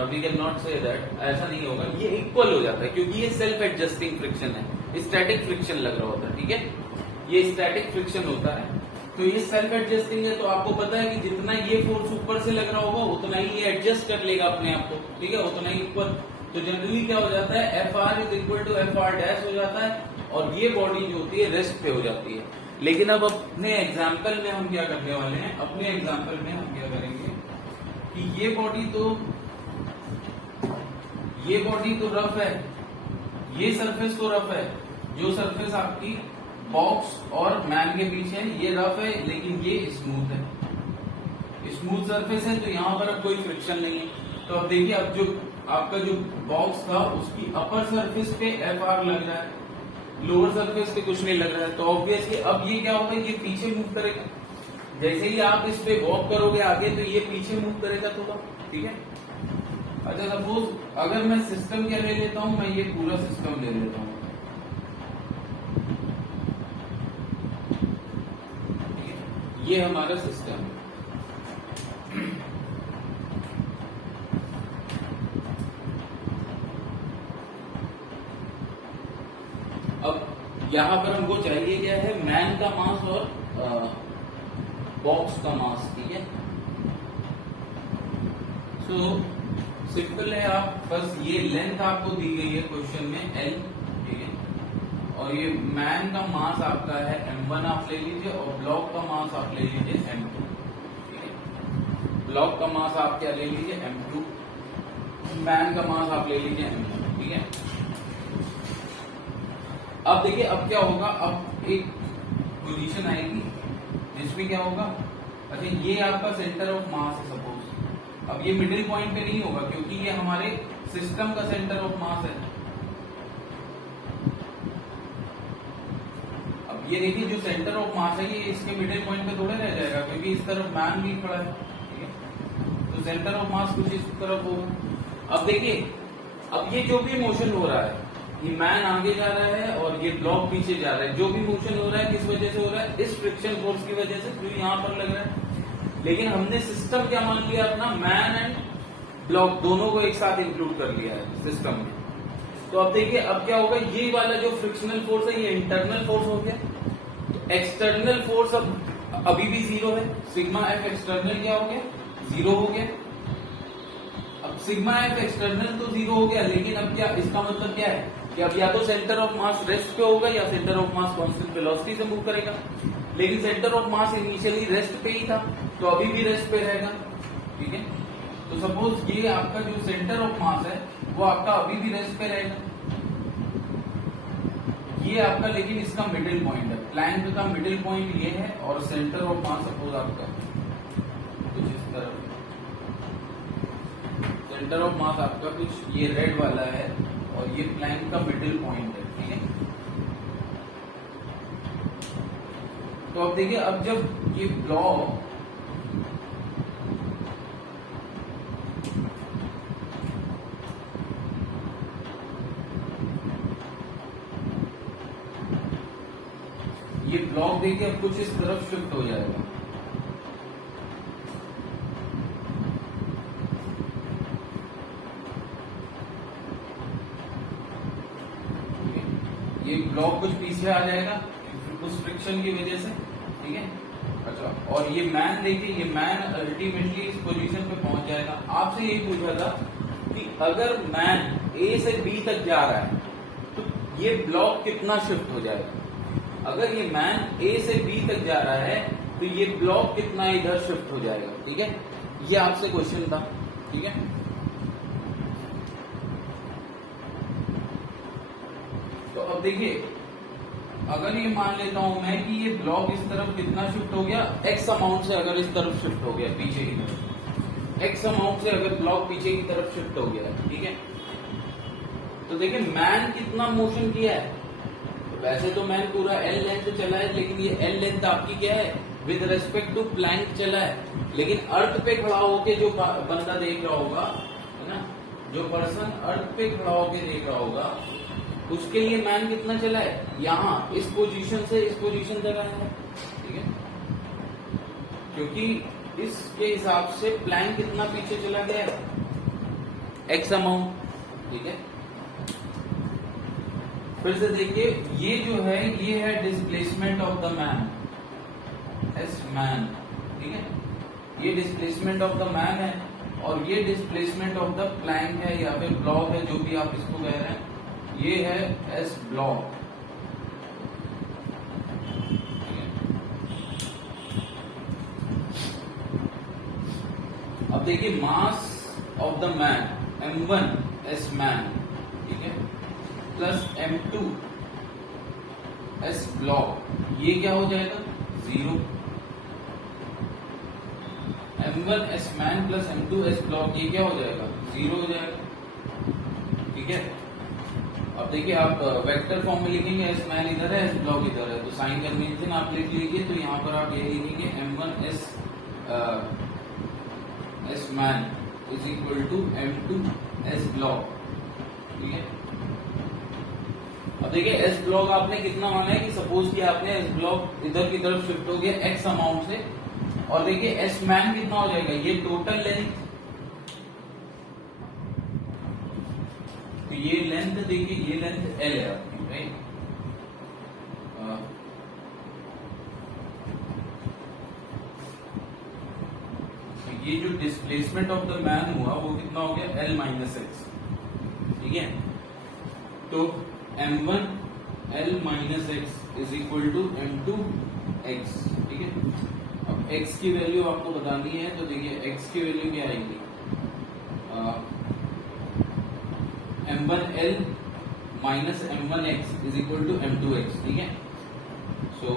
we can not say that, ऐसा नहीं होगा, ये इक्वल हो जाता है, क्योंकि ये सेल्फ एडजस्टिंग फ्रिक्शन है, स्टैटिक फ्रिक्शन लग रहा होता है, ठीक है, ये स्टैटिक फ्रिक्शन होता है, तो ये सेल्फ एडजस्टिंग है। तो आपको पता है कि जितना ये फोर्स ऊपर से लग रहा होगा उतना ही ये एडजस्ट कर लेगा अपने आप को, ठीक है, उतना ही इक्वल। तो जनरली क्या हो जाता है, F R is equal to F R dash हो जाता है, और ये बॉडी जो होती है रेस्ट पे हो जाती है। लेकिन अब अपने एग्जाम्पल में हम क्या करने वाले हैं, अपने एग्जाम्पल में हम क्या करेंगे कि ये बॉडी तो रफ है, ये सरफेस तो रफ है, जो सरफेस आपकी बॉक्स और मैन के बीच है ये रफ है, लेकिन ये स्मूथ है, स्मूथ सरफेस है, तो यहाँ पर अब कोई फ्रिक्शन नहीं है। तो अब देखिए, अब जो आपका जो बॉक्स था उसकी अपर सरफेस पे एफ आर लग रहा है, लोअर सरफेस पे कुछ नहीं लग रहा है, तो ऑब्वियसली अब ये क्या होगा, ये पीछे मूव करेगा, जैसे ही आप इस पे वॉक करोगे आगे तो ये पीछे मूव करेगा थोड़ा, ठीक है। अच्छा, सपोज अगर मैं सिस्टम क्या ले लेता हूं, मैं ये पूरा सिस्टम ले लेता हूं, ये हमारा सिस्टम है। अब यहां पर हमको चाहिए क्या है, मैन का मास और बॉक्स का मास, ठीक है। सो सिंपल है, आप बस ये लेंथ आपको दी गई है क्वेश्चन में L, ठीक है, और ये मैन का मास आपका है M1 आप ले लीजिए, और ब्लॉक का मास आप ले लीजिए M2, ठीक है। ब्लॉक का मास आप क्या ले लीजिए M2, मैन का मास आप ले लीजिए m1, ठीक है। अब देखिए अब क्या होगा, अब एक पोजीशन आएगी जिसमें क्या होगा, अच्छा ये आपका सेंटर ऑफ मास है सपोज, अब ये मिडिल पॉइंट पे नहीं होगा क्योंकि ये हमारे सिस्टम का सेंटर ऑफ मास है। अब ये देखिए जो सेंटर ऑफ मास है ये इसके मिडिल पॉइंट पे थोड़े रह जाएगा क्योंकि इस तरफ मैन भी खड़ा है, ठीक है। तो सेंटर ऑफ मास कुछ इस तरफ होगा। अब देखिए अब ये जो भी मोशन हो रहा है, ये मैन आगे जा रहा है और ये ब्लॉक पीछे जा रहा है, जो भी मोशन हो रहा है किस वजह से हो रहा है, इस फ्रिक्शन फोर्स की वजह से जो यहाँ पर लग रहा है। लेकिन हमने सिस्टम क्या मान लिया अपना, मैन एंड ब्लॉक दोनों को एक साथ इंक्लूड कर लिया है सिस्टम में। तो अब देखिए अब क्या होगा, ये वाला जो फ्रिक्शनल फोर्स है ये इंटरनल फोर्स हो गया, तो एक्सटर्नल फोर्स अब अभी भी जीरो है, सिग्मा एफ एक्सटर्नल क्या हो गया, जीरो हो गया। अब सिग्मा एफ एक्सटर्नल तो जीरो हो गया, लेकिन अब क्या इसका मतलब क्या है कि अब या तो सेंटर ऑफ मास रेस्ट पे होगा या centre of mass constant velocity से मूव करेगा। लेकिन centre of mass initially rest पे ही था तो अभी भी रेस्ट पे रहेगा, ठीक है। तो सपोज ये आपका जो सेंटर ऑफ मास है वो आपका अभी भी रेस्ट पे रहेगा, ये आपका, लेकिन इसका मिडिल पॉइंट है, प्लैंक का मिडिल पॉइंट ये है और सेंटर ऑफ मास सपोज आपका कुछ इस तरह, सेंटर ऑफ मास आपका कुछ ये रेड वाला है और ये प्लैंक का मिडिल पॉइंट है, ठीक है। तो अब देखिए अब जब ये ब्लॉक देखिए अब कुछ इस तरफ शिफ्ट हो जाएगा, ये ब्लॉक कुछ पीछे आ जाएगा उस फ्रिक्शन की वजह से, ठीक है। अच्छा और ये मैन देखिए, ये मैन अल्टीमेटली इस पोजीशन पे पहुंच जाएगा। आपसे यही पूछा था कि अगर मैन ए से बी तक जा रहा है तो ये ब्लॉक कितना शिफ्ट हो जाएगा, अगर ये मैन ए से बी तक जा रहा है तो ये ब्लॉक कितना इधर शिफ्ट हो जाएगा, ठीक है। ये आपसे क्वेश्चन था, ठीक है। तो अब देखिए अगर ये मान लेता हूं मैं कि ये ब्लॉक इस तरफ कितना शिफ्ट हो गया, एक्स अमाउंट से अगर इस तरफ शिफ्ट हो गया पीछे की तरफ, एक्स अमाउंट से अगर ब्लॉक पीछे की तरफ शिफ्ट हो गया, ठीक है। तो देखिए मैन कितना मोशन किया है, तो वैसे तो मैन पूरा एल लेंथ चला है, लेकिन ये एल लेंथ आपकी क्या है विद रेस्पेक्ट टू प्लैंक चला है। लेकिन अर्थ पे खड़ा होके जो बंदा देख रहा होगा, है ना, जो पर्सन अर्थ पे खड़ा होके देख रहा होगा उसके लिए मैन कितना चला है, यहाँ इस पोजीशन से इस पोजीशन तक आया है, ठीक है। क्योंकि इसके हिसाब से प्लैंक कितना पीछे चला गया है, एक्स अमाउंट, ठीक है। फिर से देखिए ये जो है ये है displacement of the man, S man, ठीक है। ये डिस्प्लेसमेंट ऑफ द मैन है और ये डिस्प्लेसमेंट ऑफ द प्लैंक है या फिर ब्लॉक है, जो भी आप इसको कह रहे हैं, ये है एस ब्लॉक। अब देखिए मास of the man m1 s man, ठीक है, प्लस m2 एस ब्लॉक, ये क्या हो जाएगा, zero. m1 s man plus m2 s block ये क्या हो जाएगा, जीरो हो जाएगा, ठीक है। अब देखिए आप वेक्टर फॉर्म में लिखेंगे एस मैन इधर है एस ब्लॉक इधर है, तो साइन कन्वेंशन आप लिख लीजिए, तो यहाँ पर आप ये लिखेंगे m1 s man is equal to m2 s block, ठीक है। अब देखिए एस ब्लॉक आपने कितना माना है कि सपोज कि आपने एस ब्लॉक इधर की तरफ शिफ्ट हो गया एक्स अमाउंट से, और देखिए एस मैन कितना हो जाएगा, ये टोटल लेंथ, तो ये लेंथ देखिए ये लेंथ एल है आपकी, राइट। ये जो डिस्प्लेसमेंट ऑफ द मैन हुआ वो कितना हो गया, एल माइनस एक्स, ठीक है। तो m1 l minus x is equal to m2 x, ठीक है। अब x की वैल्यू आपको बतानी है, तो देखिए x की वैल्यू क्या आएगी, m1l minus m1x is equal to m2x, ठीक है। सो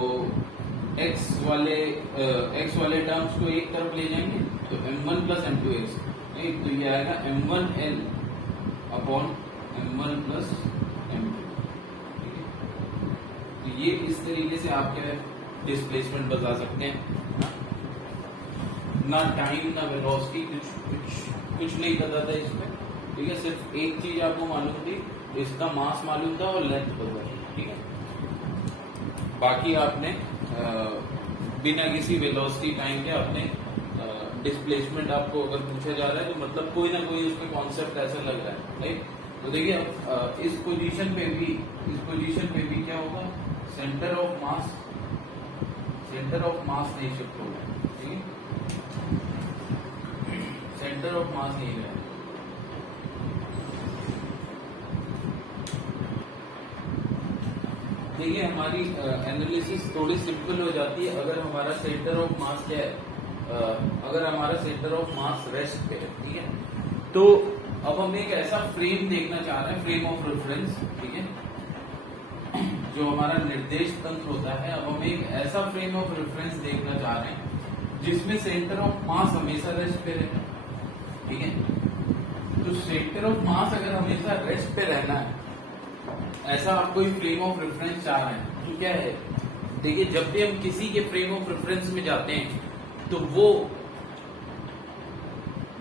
x वाले टर्म्स को एक तरफ ले जाएंगे तो m1 प्लस m2x, नहीं तो ये आएगा m1l upon m1 plus m2, ठीक है। तो ये इस तरीके से आप क्या डिस्प्लेसमेंट बता सकते हैं ना टाइम ना वेलोसिटी, कुछ नहीं पता था इसमें, ठीक है। सिर्फ एक चीज आपको मालूम थी, इसका मास मालूम था और लेंथ पता थी, ठीक है। बाकी आपने बिना किसी वेलोसिटी टाइम के आपने डिस्प्लेसमेंट आपको अगर पूछा जा रहा है तो मतलब कोई ना कोई उसमें कॉन्सेप्ट ऐसा लग रहा है, राइट। तो देखिए अब इस पोजीशन पे भी क्या होगा, सेंटर ऑफ मास नहीं शिफ्ट होगा, ठीक है, सेंटर ऑफ मास नहीं है। देखिए हमारी एनालिसिस थोड़ी सिंपल हो जाती है अगर हमारा सेंटर ऑफ मास क्या है, अगर हमारा सेंटर ऑफ मास रेस्ट पे है, ठीक है। तो अब हम एक ऐसा फ्रेम देखना चाह रहे हैं, फ्रेम ऑफ रेफरेंस, ठीक है, जो हमारा निर्देश तंत्र होता है। अब हम एक ऐसा फ्रेम ऑफ रेफरेंस देखना चाह रहे हैं जिसमें सेंटर ऑफ मास हमेशा रेस्ट पे रहे, ठीक है। तो सेंटर ऑफ मास अगर हमेशा रेस्ट पे रहना है, ऐसा आप कोई फ्रेम ऑफ रेफरेंस चाह रहे हैं, तो क्या है, देखिए जब भी हम किसी के फ्रेम ऑफ रेफरेंस में जाते हैं तो वो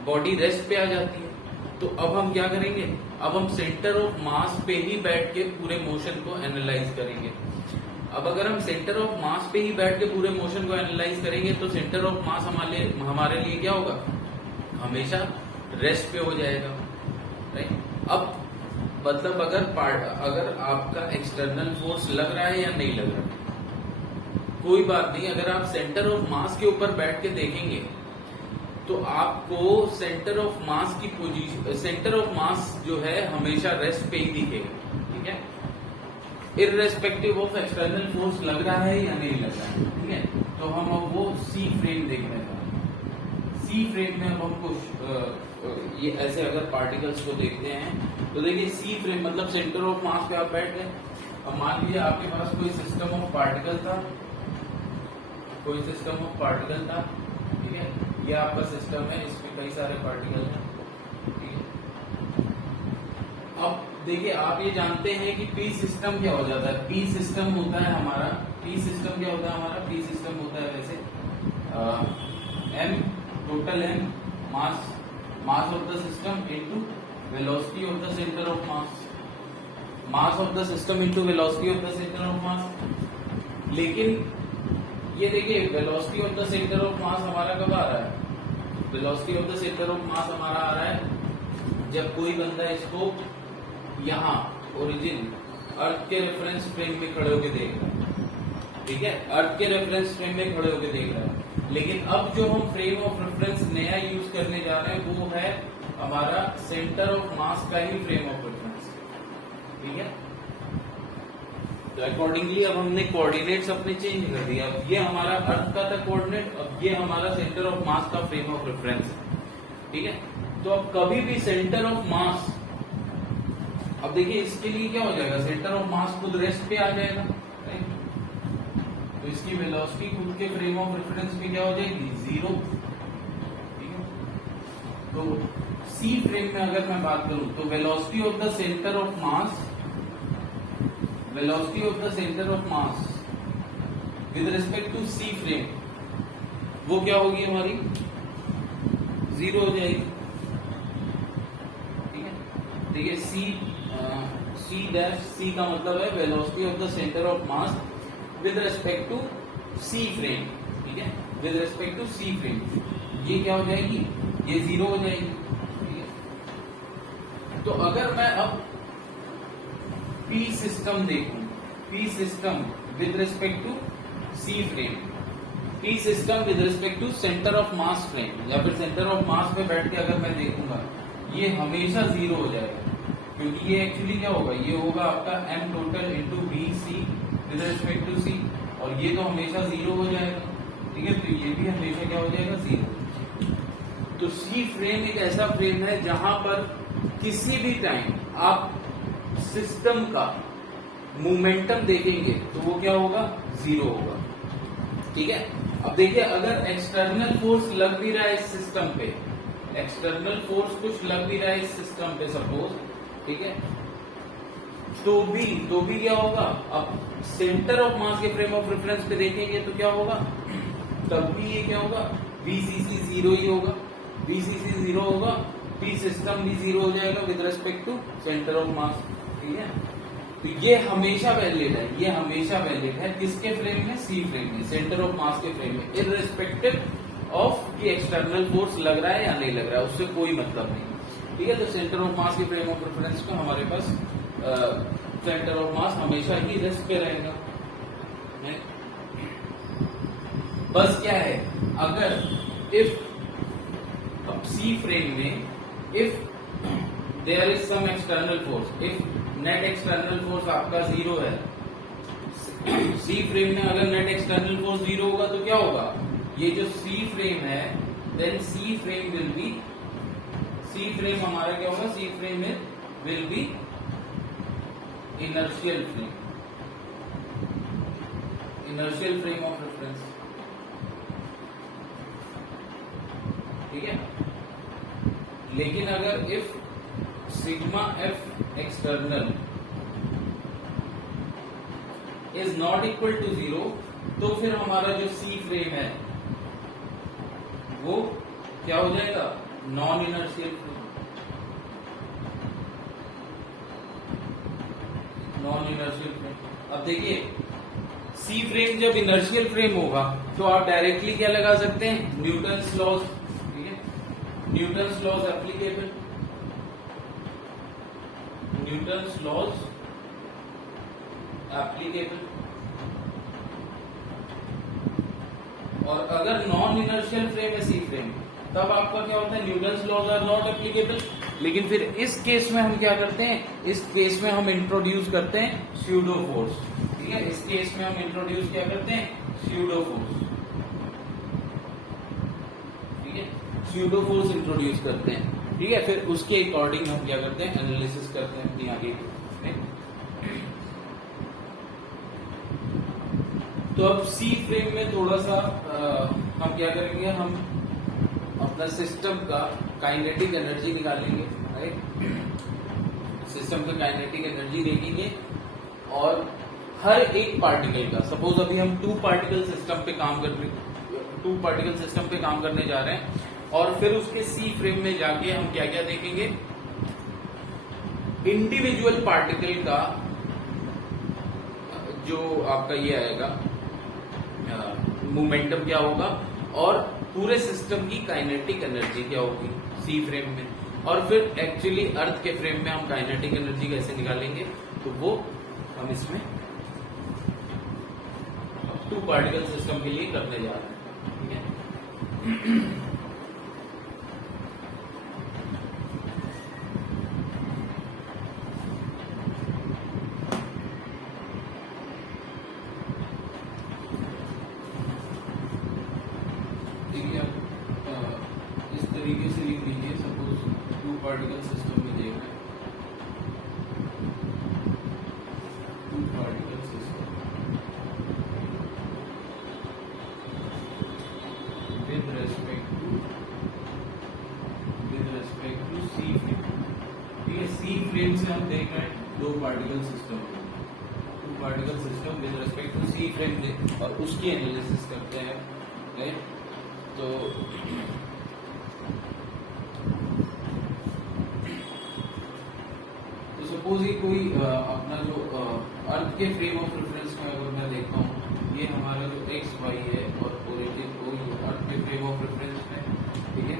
बॉडी रेस्ट पे आ जाती है। तो अब हम क्या करेंगे, अब हम सेंटर ऑफ मास पे ही बैठ के पूरे मोशन को एनालाइज करेंगे। अब अगर हम सेंटर ऑफ मास पे ही बैठ के पूरे मोशन को एनालाइज करेंगे तो सेंटर ऑफ मास हमारे लिए क्या होगा, हमेशा रेस्ट पे हो जाएगा, राइट। अब मतलब अगर आपका एक्सटर्नल फोर्स लग रहा है या नहीं लग रहा है, कोई बात नहीं, अगर आप सेंटर ऑफ मास के ऊपर बैठ के देखेंगे तो आपको सेंटर ऑफ मास की पोजीशन, सेंटर ऑफ मास जो है हमेशा रेस्ट पे ही दिखेगा, ठीक है, इररेस्पेक्टिव ऑफ एक्सटर्नल फोर्स लग रहा है या नहीं लग रहा है, ठीक है। तो हम अब वो सी फ्रेम देखने जा रहे हैं। सी फ्रेम में अब हमको ये ऐसे अगर पार्टिकल्स को देखते हैं तो देखिए सी फ्रेम मतलब सेंटर ऑफ मास पे आप बैठ गए। अब मान लीजिए आपके पास कोई सिस्टम ऑफ पार्टिकल था, ठीक है, ये आपका सिस्टम है, इसमें कई सारे पार्टिकल हैं, ठीक है। अब देखिए आप ये जानते हैं कि पी सिस्टम क्या हो जाता है, पी सिस्टम होता है हमारा, पी सिस्टम क्या होता है हमारा, पी सिस्टम होता है वैसे M total M mass of the system into velocity of the centre of mass of the system into velocity of the centre of mass. लेकिन ये देखिए velocity of the centre of mass हमारा कब आ रहा है, velocity of the centre of mass हमारा आ रहा है जब कोई बंदा इसको यहाँ ओरिजिन अर्थ के रेफरेंस फ्रेम में खड़े होकर देख रहा है, ठीक है, अर्थ के रेफरेंस फ्रेम में खड़े होकर देख रहा है। लेकिन अब जो हम फ्रेम ऑफ रेफरेंस नया यूज करने जा रहे हैं वो है हमारा सेंटर ऑफ मास का ही फ्रेम ऑफ रेफरेंस, ठीक है। तो अकॉर्डिंगली अब हमने कोऑर्डिनेट्स अपने चेंज कर दिया। अब ये हमारा अर्थ का था कोऑर्डिनेट, अब ये हमारा सेंटर ऑफ मास का फ्रेम ऑफ रेफरेंस है, ठीक है। तो अब कभी भी सेंटर ऑफ मास, अब देखिए इसके लिए क्या हो जाएगा, सेंटर ऑफ मास खुद रेस्ट पे आ जाएगा, राइट। तो इसकी वेलोसिटी खुद के फ्रेम ऑफ रेफरेंस में क्या हो जाएगी, 0, ठीक है। तो सी फ्रेम में अगर मैं बात करूं तो velocity of the centre of mass, velocity of the centre of mass with respect to C frame वो क्या होगी हमारी, 0 हो जाएगी, ठीक है। देखिए सी का मतलब है velocity of the centre of mass with respect to C frame, ठीक है, with respect to C frame, ये क्या हो जाएगी, ये 0 हो जाएगी, ठीक है। तो अगर मैं अब पी सिस्टम देखूं, P system with respect to C frame, P system with respect to centre of mass frame या फिर सेंटर ऑफ मास पे बैठ के अगर मैं देखूंगा, ये हमेशा 0 हो जाएगा, क्योंकि ये एक्चुअली क्या होगा, ये होगा आपका M total into B C with respect to C, और ये तो हमेशा 0 हो जाएगा, ठीक है। तो ये भी हमेशा क्या हो जाएगा, 0। तो सी फ्रेम एक ऐसा फ्रेम है जहां पर किसी भी टाइम आप सिस्टम का मोमेंटम देखेंगे तो वो क्या होगा, 0 होगा। ठीक है, अब देखिए अगर एक्सटर्नल फोर्स लग भी रहा है इस सिस्टम पे, एक्सटर्नल फोर्स कुछ लग भी रहा है इस सिस्टम पे सपोज, ठीक है, तो भी क्या होगा, अब सेंटर ऑफ मास के फ्रेम ऑफ रेफरेंस पे देखेंगे तो क्या होगा, तब भी ये क्या होगा, VCC 0 ही होगा, VCC 0 होगा, P सिस्टम भी 0 हो जाएगा with respect to centre of mass. ठीक है, तो ये हमेशा वैलिड है, ये हमेशा वैलिड है किसके फ्रेम में, C फ्रेम में, सेंटर ऑफ मास के फ्रेम में, इररिस्पेक्टिव ऑफ कि एक्सटर्नल फोर्स लग रहा है या नहीं लग रहा है, उससे कोई मतलब नहीं। ठीक है, तो सेंटर ऑफ मास के फ्रेम ऑफ रेफरेंस का हमारे पास सेंटर ऑफ मास हमेशा ही रेस्ट पे रहेगा। बस क्या है, अगर इफ अब C फ्रेम में if there is some external force, if net external force आपका 0 है, C फ्रेम में अगर नेट एक्सटर्नल फोर्स 0 होगा तो क्या होगा, ये जो C फ्रेम है, then C frame will be, C frame हमारा क्या होगा, C frame will be inertial frame, inertial frame of reference. ठीक है, लेकिन अगर if sigma F external is not equal to 0, तो फिर हमारा जो C फ्रेम है वो क्या हो जाएगा, non inertial frame, non inertial frame. अब देखिए C फ्रेम जब इनर्शियल फ्रेम होगा तो आप डायरेक्टली क्या लगा सकते हैं, न्यूटन्स लॉज। ठीक है, Newton's laws applicable, Newton's laws applicable. और अगर नॉन इनर्शियल फ्रेम है C फ्रेम, तब आपका क्या होता है, Newton's laws are not applicable. लेकिन फिर इस केस में हम क्या करते हैं, इस केस में हम इंट्रोड्यूस करते हैं स्यूडो फोर्स। ठीक है, इस केस में हम इंट्रोड्यूस क्या करते हैं, स्यूडो फोर्स। ठीक है, स्यूडो फोर्स इंट्रोड्यूस करते हैं। ठीक है, फिर उसके अकॉर्डिंग हम क्या करते हैं, एनालिसिस करते हैं अपनी आगे। तो अब C फ्रेम में थोड़ा सा हम क्या करेंगे, हम अपना सिस्टम का काइनेटिक एनर्जी निकालेंगे, राइट। सिस्टम का काइनेटिक एनर्जी देखेंगे और हर एक पार्टिकल का, सपोज अभी हम 2 पार्टिकल सिस्टम पे काम करने जा रहे हैं, और फिर उसके C फ्रेम में जाके हम क्या क्या देखेंगे, इंडिविजुअल पार्टिकल का जो आपका ये आएगा मोमेंटम क्या होगा, और पूरे सिस्टम की काइनेटिक एनर्जी क्या होगी C फ्रेम में, और फिर एक्चुअली अर्थ के फ्रेम में हम काइनेटिक एनर्जी कैसे निकालेंगे, तो वो हम इसमें 2 पार्टिकल सिस्टम के लिए करने जा रहे हैं। ठीक है, इस तरीके से लिख दीजिए, सपोज 2 पार्टिकल सिस्टम में देख रहे हैं, 2 particle system with respect to C frame. ठीक है, C फ्रेम से हम देख रहे हैं 2 particle system, 2 particle system with respect to C frame, और उसकी एनालिसिस करते हैं। राइट, तो सपोज ये कोई अपना जो अर्थ के फ्रेम ऑफ रेफरेंस में अगर मैं देखता हूँ, ये हमारा जो एक्स वाई है और ओरिजिन को अर्थ के फ्रेम ऑफ रेफरेंस में, ठीक है,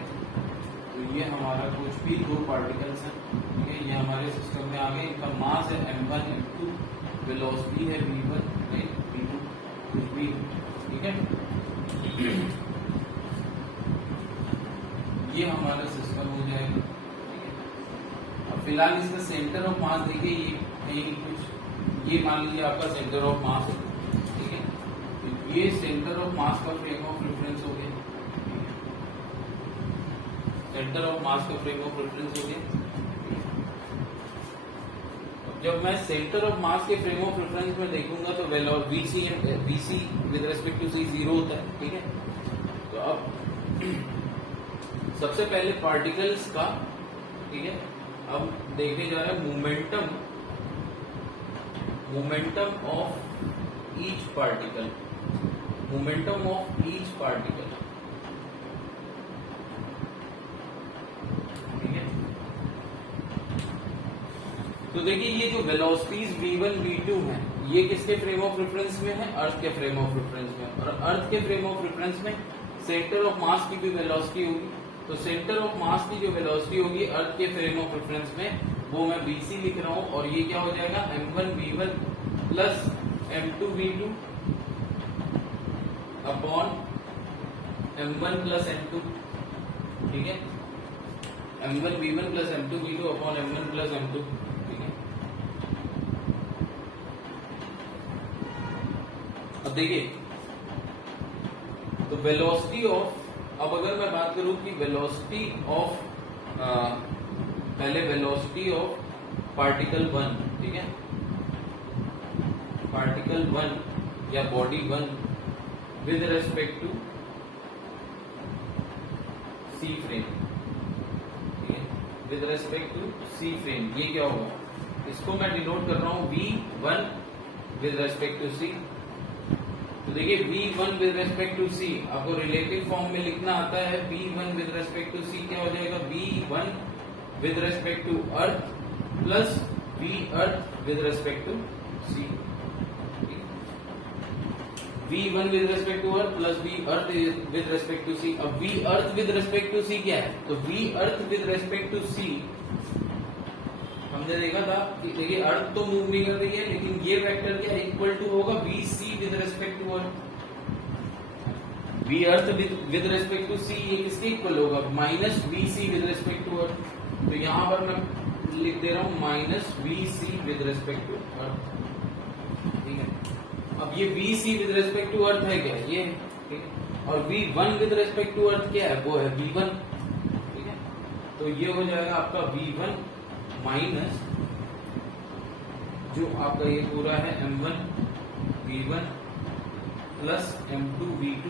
तो ये हमारा कुछ भी 2 पार्टिकल्स हैं। ठीक है, ये हमारे सिस्टम में आ गए, इनका मास है m1 m2, वेलोसिटी है v1, राइट, v2 कुछ भी। ठीक है, ये हमारा सिस्टम हो जाएगा। फिलहाल इसका सेंटर ऑफ मास देखिए, ये कहीं कुछ, ये मान लीजिए आपका सेंटर ऑफ मास है। ठीक है, तो ये सेंटर ऑफ मास का फ्रेम ऑफ रेफरेंस हो गया, सेंटर ऑफ मास का फ्रेम ऑफ रेफरेंस हो गया। जब मैं सेंटर ऑफ मास के फ्रेम ऑफ रेफरेंस में देखूंगा तो वीसी विद रिस्पेक्ट टू सी 0 होता है, ठीक है। तो अब सबसे पहले पार्टिकल्स का, ठीक है, अब देखने जा रहे हैं momentum of each particle, momentum of each particle, ठीक है। तो देखिए ये जो वेलोसिटीज v1 v2 हैं, ये किसके फ्रेम ऑफ रेफरेंस में है? अर्थ के फ्रेम ऑफ रेफरेंस में। और अर्थ के फ्रेम ऑफ रेफरेंस में सेंटर ऑफ मास की भी वेलोसिटी होगी, तो सेंटर ऑफ मास की जो वेलोसिटी होगी अर्थ के फ्रेम ऑफ रेफरेंस में, वो मैं bc लिख रहा हूं, और ये क्या हो जाएगा? m1 v1 plus m2 v2 upon m1 plus m2, ठीक है। m1 v1 plus m2 v2 upon m1 plus m2, ठीक है। अब देखिए, तो वेलोसिटी ऑफ, अब अगर मैं बात करूं कि वेलोसिटी ऑफ, पहले वेलोसिटी ऑफ पार्टिकल 1, ठीक है, पार्टिकल 1 या body 1 with respect to C frame, ठीक है, with respect to C frame, ये क्या होगा? इसको मैं डिनोट कर रहा हूं v1 with respect to C. तो देखिए v1 विद रेस्पेक्ट टू सी आपको रिलेटिव फॉर्म में लिखना आता है। v1 with respect to C क्या हो जाएगा? v1 with respect to earth plus v earth with respect to C, v1 with respect to earth plus v earth with respect to C. अब v earth with respect to C क्या है? तो v earth with respect to C हमने देखा था कि देखिए अर्थ तो मूव नहीं कर रही है, लेकिन ये वेक्टर क्या इक्वल टू होगा vc with respect to earth. v earth with respect to C ये किसके इक्वल होगा? Minus vc with respect to earth. तो यहां पर मैं लिख दे रहा हूं minus vc with respect to earth, ठीक है। अब ये vc with respect to earth है क्या? ये, ठीक है। और v1 विद रेस्पेक्ट टू अर्थ क्या है? वो है v1, ठीक है। तो ये हो जाएगा आपका v1 माइनस जो आपका ये पूरा है m1 v1 plus m2 v2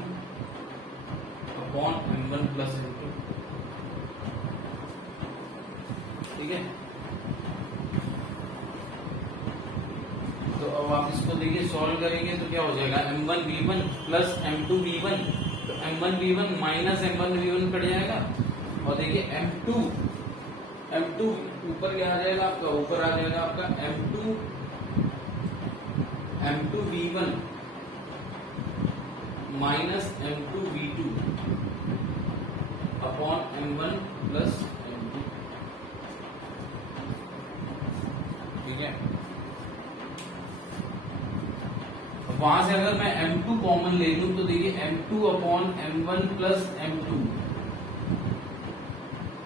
upon m1 plus m2, ठीक है। तो अब आप इसको देखिए सॉल्व करेंगे तो क्या हो जाएगा? m1 v1 plus m2 v1, तो m1 v1 minus m1 v1 cut जाएगा, और देखिए m2 ऊपर क्या आ जाएगा आपका? ऊपर आ जाएगा आपका m2 v1 minus m2 v2 upon m1 plus m2, ठीक है। वहां से अगर मैं m2 कॉमन ले लूं तो देखिए m2 upon m1 plus m2,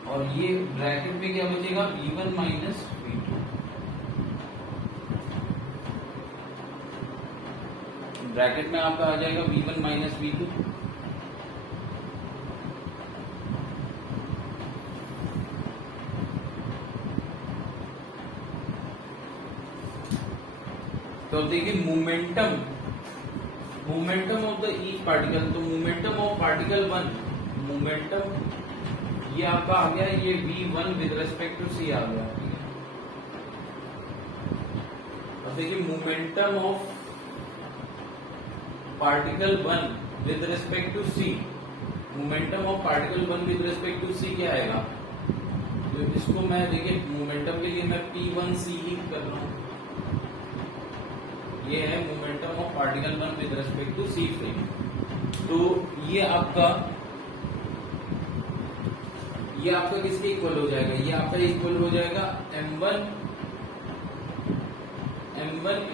और ये ब्रैकेट में क्या बचेगा? v1 minus v2। ब्रैकेट में आपका आ जाएगा v1 माइनस v2। तो देखिए momentum of the each particle, तो मोमेंटम ऑफ पार्टिकल 1, मोमेंटम ये आपका आ गया, ये v1 with respect to C आ गया, ठीक है। अब देखिए momentum of particle 1 with respect to C, momentum of particle 1 with respect to C क्या आएगा? तो इसको मैं देखिए मोमेंटम के लिए मैं p1c लिख कर रहा हूं, ये है momentum of particle 1 with respect to C frame. तो ये आपका किसके इक्वल हो जाएगा? ये आपका इक्वल हो जाएगा m1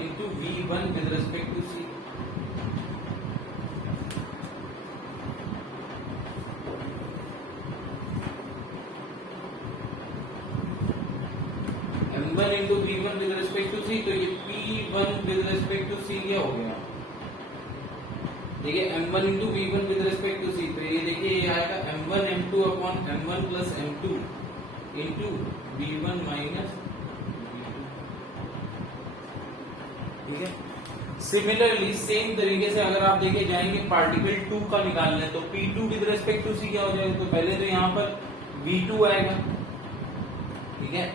into v1 with respect to C. m1 into v1 with respect to C, तो ये p1 with respect to C क्या हो गया? देखिए m1 into v1 with respect to C, तो ये देखिए ये आएगा m1 m2 upon m1 plus m2 into v1 minus v2। ठीक है। सिमिलरली सेम तरीके से अगर आप देखे जाएंगे पार्टिकल 2 का निकालना है तो P2 with respect to C क्या हो जाएगा, तो पहले तो यहाँ पर V2 आएगा, ठीक है।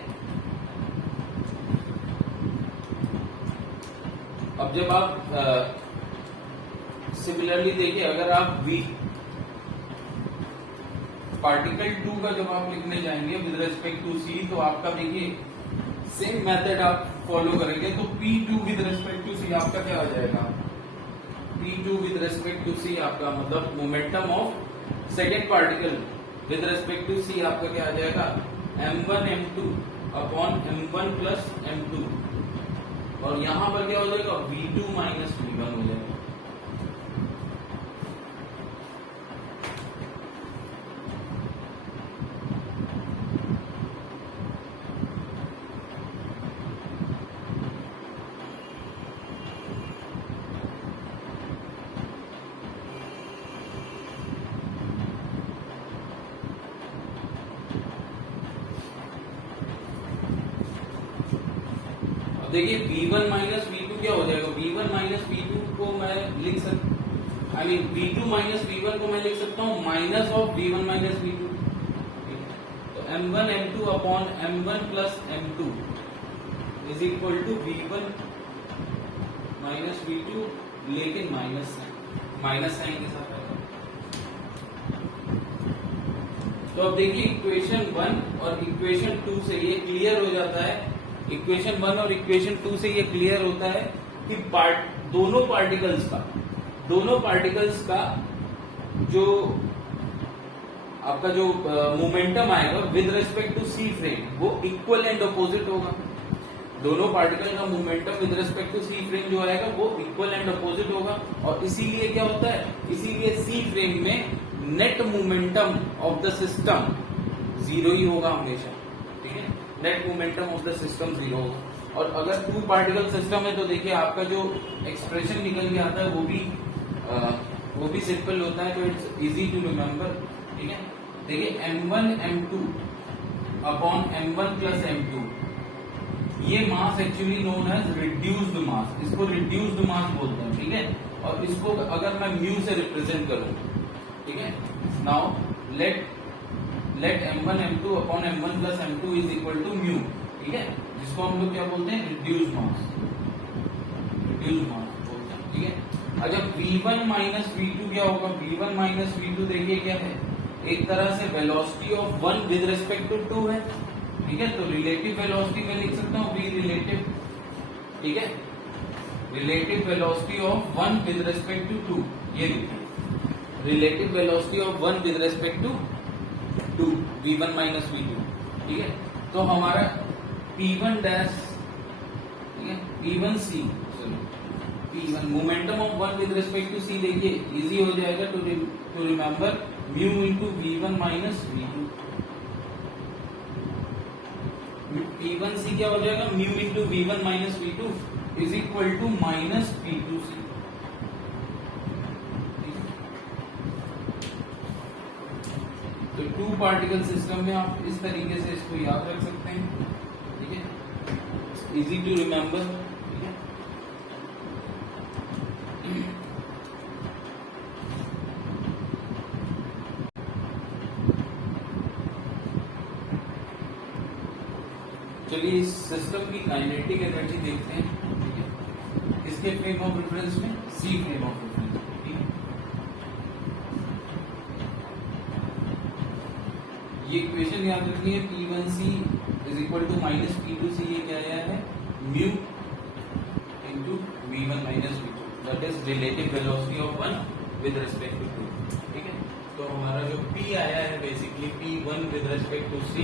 अब जब आप सिमिलरली देखिए, अगर आप पार्टिकल 2 का जब आप लिखने जाएंगे विद रेस्पेक्ट टू C, तो आपका देखिए सेम मेथड आप फॉलो करेंगे, तो P2 with respect to C आपका क्या हो जाएगा, P2 with respect to C आपका मतलब momentum of second particle with respect to C आपका क्या आ जाएगा, m1 m2 upon m1 plus m2, और यहां पर क्या हो जाएगा, V2 माइनस V1 हो जाएगा। देखिए V1 माइनस V2 क्या हो जाएगा, V1 माइनस V2 को मैं लिख सकता, I mean V2 minus V1 को मैं लिख सकता हूँ minus of V1 minus V2, तो M1 M2 upon M1 plus M2 is equal to V1 minus V2, लेकिन माइनस साइन के साथ आएगा। तो अब देखिए इक्वेशन 1 और इक्वेशन 2 से ये क्लियर हो जाता है, इक्वेशन 1 और इक्वेशन 2 से ये क्लियर होता है कि दोनों पार्टिकल्स का जो आपका जो मोमेंटम आएगा with respect to C frame वो इक्वल एंड अपोजिट होगा। दोनों पार्टिकल का momentum with respect to C frame जो आएगा वो इक्वल एंड अपोजिट होगा, और इसीलिए क्या होता है, इसीलिए सी फ्रेम में net momentum of the system zero ही होगा हमेशा, ठीक है। Net momentum of the system zero होगा। और अगर टू पार्टिकल सिस्टम है तो देखिए आपका जो एक्सप्रेशन निकल के आता है वो भी सिंपल होता है, तो इट्स इजी टू रिमेम्बर, ठीक है। देखिए m1 m2 upon m1 plus m2, ये मास एक्चुअली नोन एज रिड्यूस्ड मास, इसको रिड्यूस्ड मास बोलते हैं, ठीक है। और इसको अगर मैं म्यू से रिप्रेजेंट करूं, ठीक है, now let m1 m2 upon m1 plus m2 is equal to mu, ठीक है, जिसको हम लोग क्या बोलते हैं, रिड्यूस्ड मास बोलते हैं, ठीक है। अच्छा v1 माइनस v2 क्या होगा, v1 माइनस v2 देखिए क्या है, एक तरह से velocity of 1 with respect to 2 है, ठीक है। तो रिलेटिव वेलोसिटी में लिख सकता हूँ v रिलेटिव, ठीक है, relative velocity of 1 with respect to 2, ये लिखिए relative velocity of 1 with respect to 2 v1 minus v2, ठीक है। तो हमारा p1 डैश, ठीक है, p1c p1 momentum of 1 with respect to c, देखिए इजी हो जाएगा to remember, mu into v1 minus v2, p1c क्या हो जाएगा, mu into v1 minus v2 is equal to minus p2c। तो टू पार्टिकल सिस्टम में आप इस तरीके से इसको याद रख सकते हैं, ठीक है, इजी टू रिमेम्बर, ठीक है। चलिए इस सिस्टम की काइनेटिक एनर्जी देखते हैं, ठीक है, इसके फ्रेम ऑफ रेफरेंस में, सी फ्रेम ऑफ रेफरेंस, ठीक है। ये इक्वेशन याद रखनी है, P1c is equal to minus P2c, ये क्या आया है, mu into V1 minus V2, that is relative velocity of 1 with respect to 2, ठीक है। तो हमारा जो P आया है basically P1 with respect to C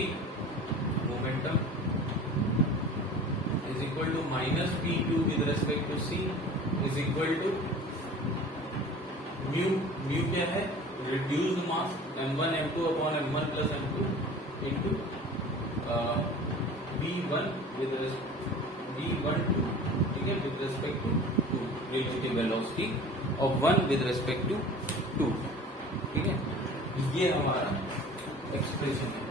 momentum is equal to minus P2 with respect to C is equal to mu क्या है, reduced mass m1 m2 upon m1 plus m2 into v1 with v12, ठीक है, with respect to 2, relative velocity of 1 with respect to 2, ठीक है। ये हमारा expression है।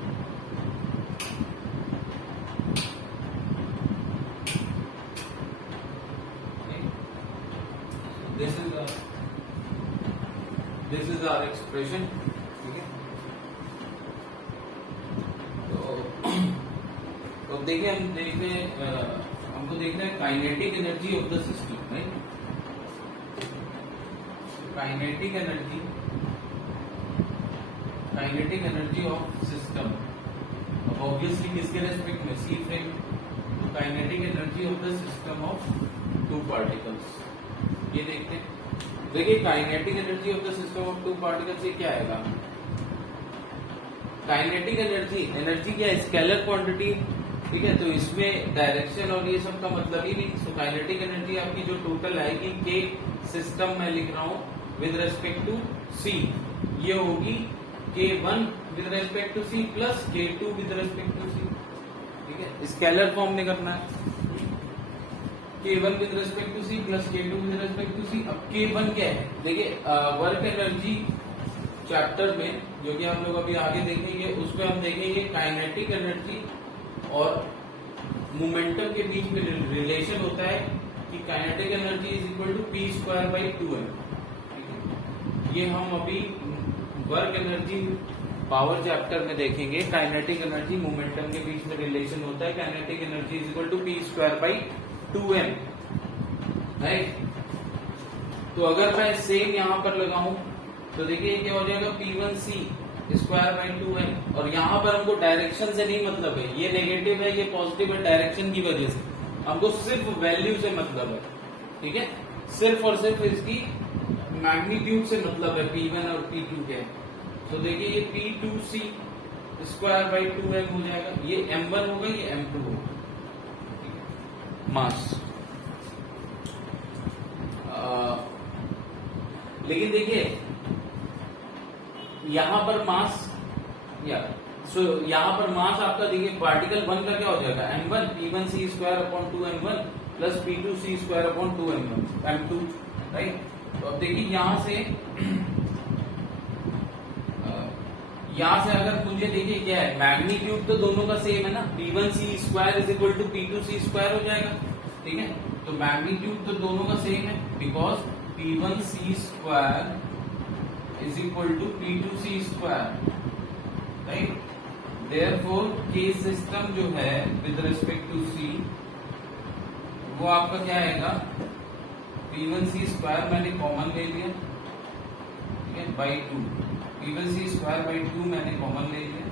This is our expression, ठीक है। तो देखिए हमको देखना है kinetic energy of the system, right. Kinetic energy of system, अब ऑब्वियसली किसके रेस्पेक्ट में, सी फ्रेम। तो kinetic energy of the system of two particles, ये देखते हैं। देखिए kinetic energy of the system of two particles ये क्या आएगा। काइनेटिक एनर्जी क्या है, स्केलर क्वांटिटी, ठीक है। तो इसमें डायरेक्शन और ये सब का मतलब ही नहीं। सो काइनेटिक एनर्जी आपकी जो टोटल आएगी के सिस्टम में लिख रहा हूं विद रेस्पेक्ट टू सी, ये होगी K1 with respect to C plus K2 with respect to C, ठीक है। स्केलर फॉर्म में करना है, K1 with respect to C plus K2 with respect to C. अब K1 क्या है, देखिए वर्क एनर्जी चैप्टर में जो कि हम लोग अभी आगे देखेंगे, उसमें हम देखेंगे काइनेटिक एनर्जी और मोमेंटम के बीच में रिलेशन होता है कि kinetic energy is equal to P square by 2m, ठीक है। ये हम अभी वर्क एनर्जी पावर चैप्टर में देखेंगे। काइनेटिक एनर्जी मोमेंटम के बीच में रिलेशन होता है, kinetic energy is equal to P square by 2m, right. तो अगर मैं सेम यहां पर लगाऊं तो देखिए क्या हो जाएगा, P1C स्क्वायर बाई 2m। और यहाँ पर हमको डायरेक्शन से नहीं मतलब है, ये नेगेटिव है ये पॉजिटिव है डायरेक्शन की वजह से, हमको सिर्फ वैल्यू से मतलब है, ठीक है। सिर्फ और सिर्फ इसकी मैग्नीट्यूड से मतलब है, P1 और P2 के। तो देखिए ये P2C स्क्वायर बाई 2m हो जाएगा, ये m1 होगा ये m2 होगा, मास। लेकिन देखिए यहां पर मास यहां पर मास आपका देखिए पार्टिकल 1 का क्या हो जाएगा, m1 P1C square upon 2m1 plus P2C square upon 2m2, right. तो अब देखिए यहां से अगर मुझे देखिए क्या है, मैग्नीट्यूड तो दोनों का सेम है ना, P1C square is equal to P2C square हो जाएगा, ठीक है। तो मैग्नीट्यूड तो दोनों का सेम है, because P1C square is equal to P2C square, right. Therefore K system जो है विद रिस्पेक्ट टू C वो आपका क्या आएगा, P1C स्क्वायर मैंने कॉमन ले लिया, ठीक है, बाई 2, P1C स्क्वायर बाई 2 मैंने कॉमन ले लिया,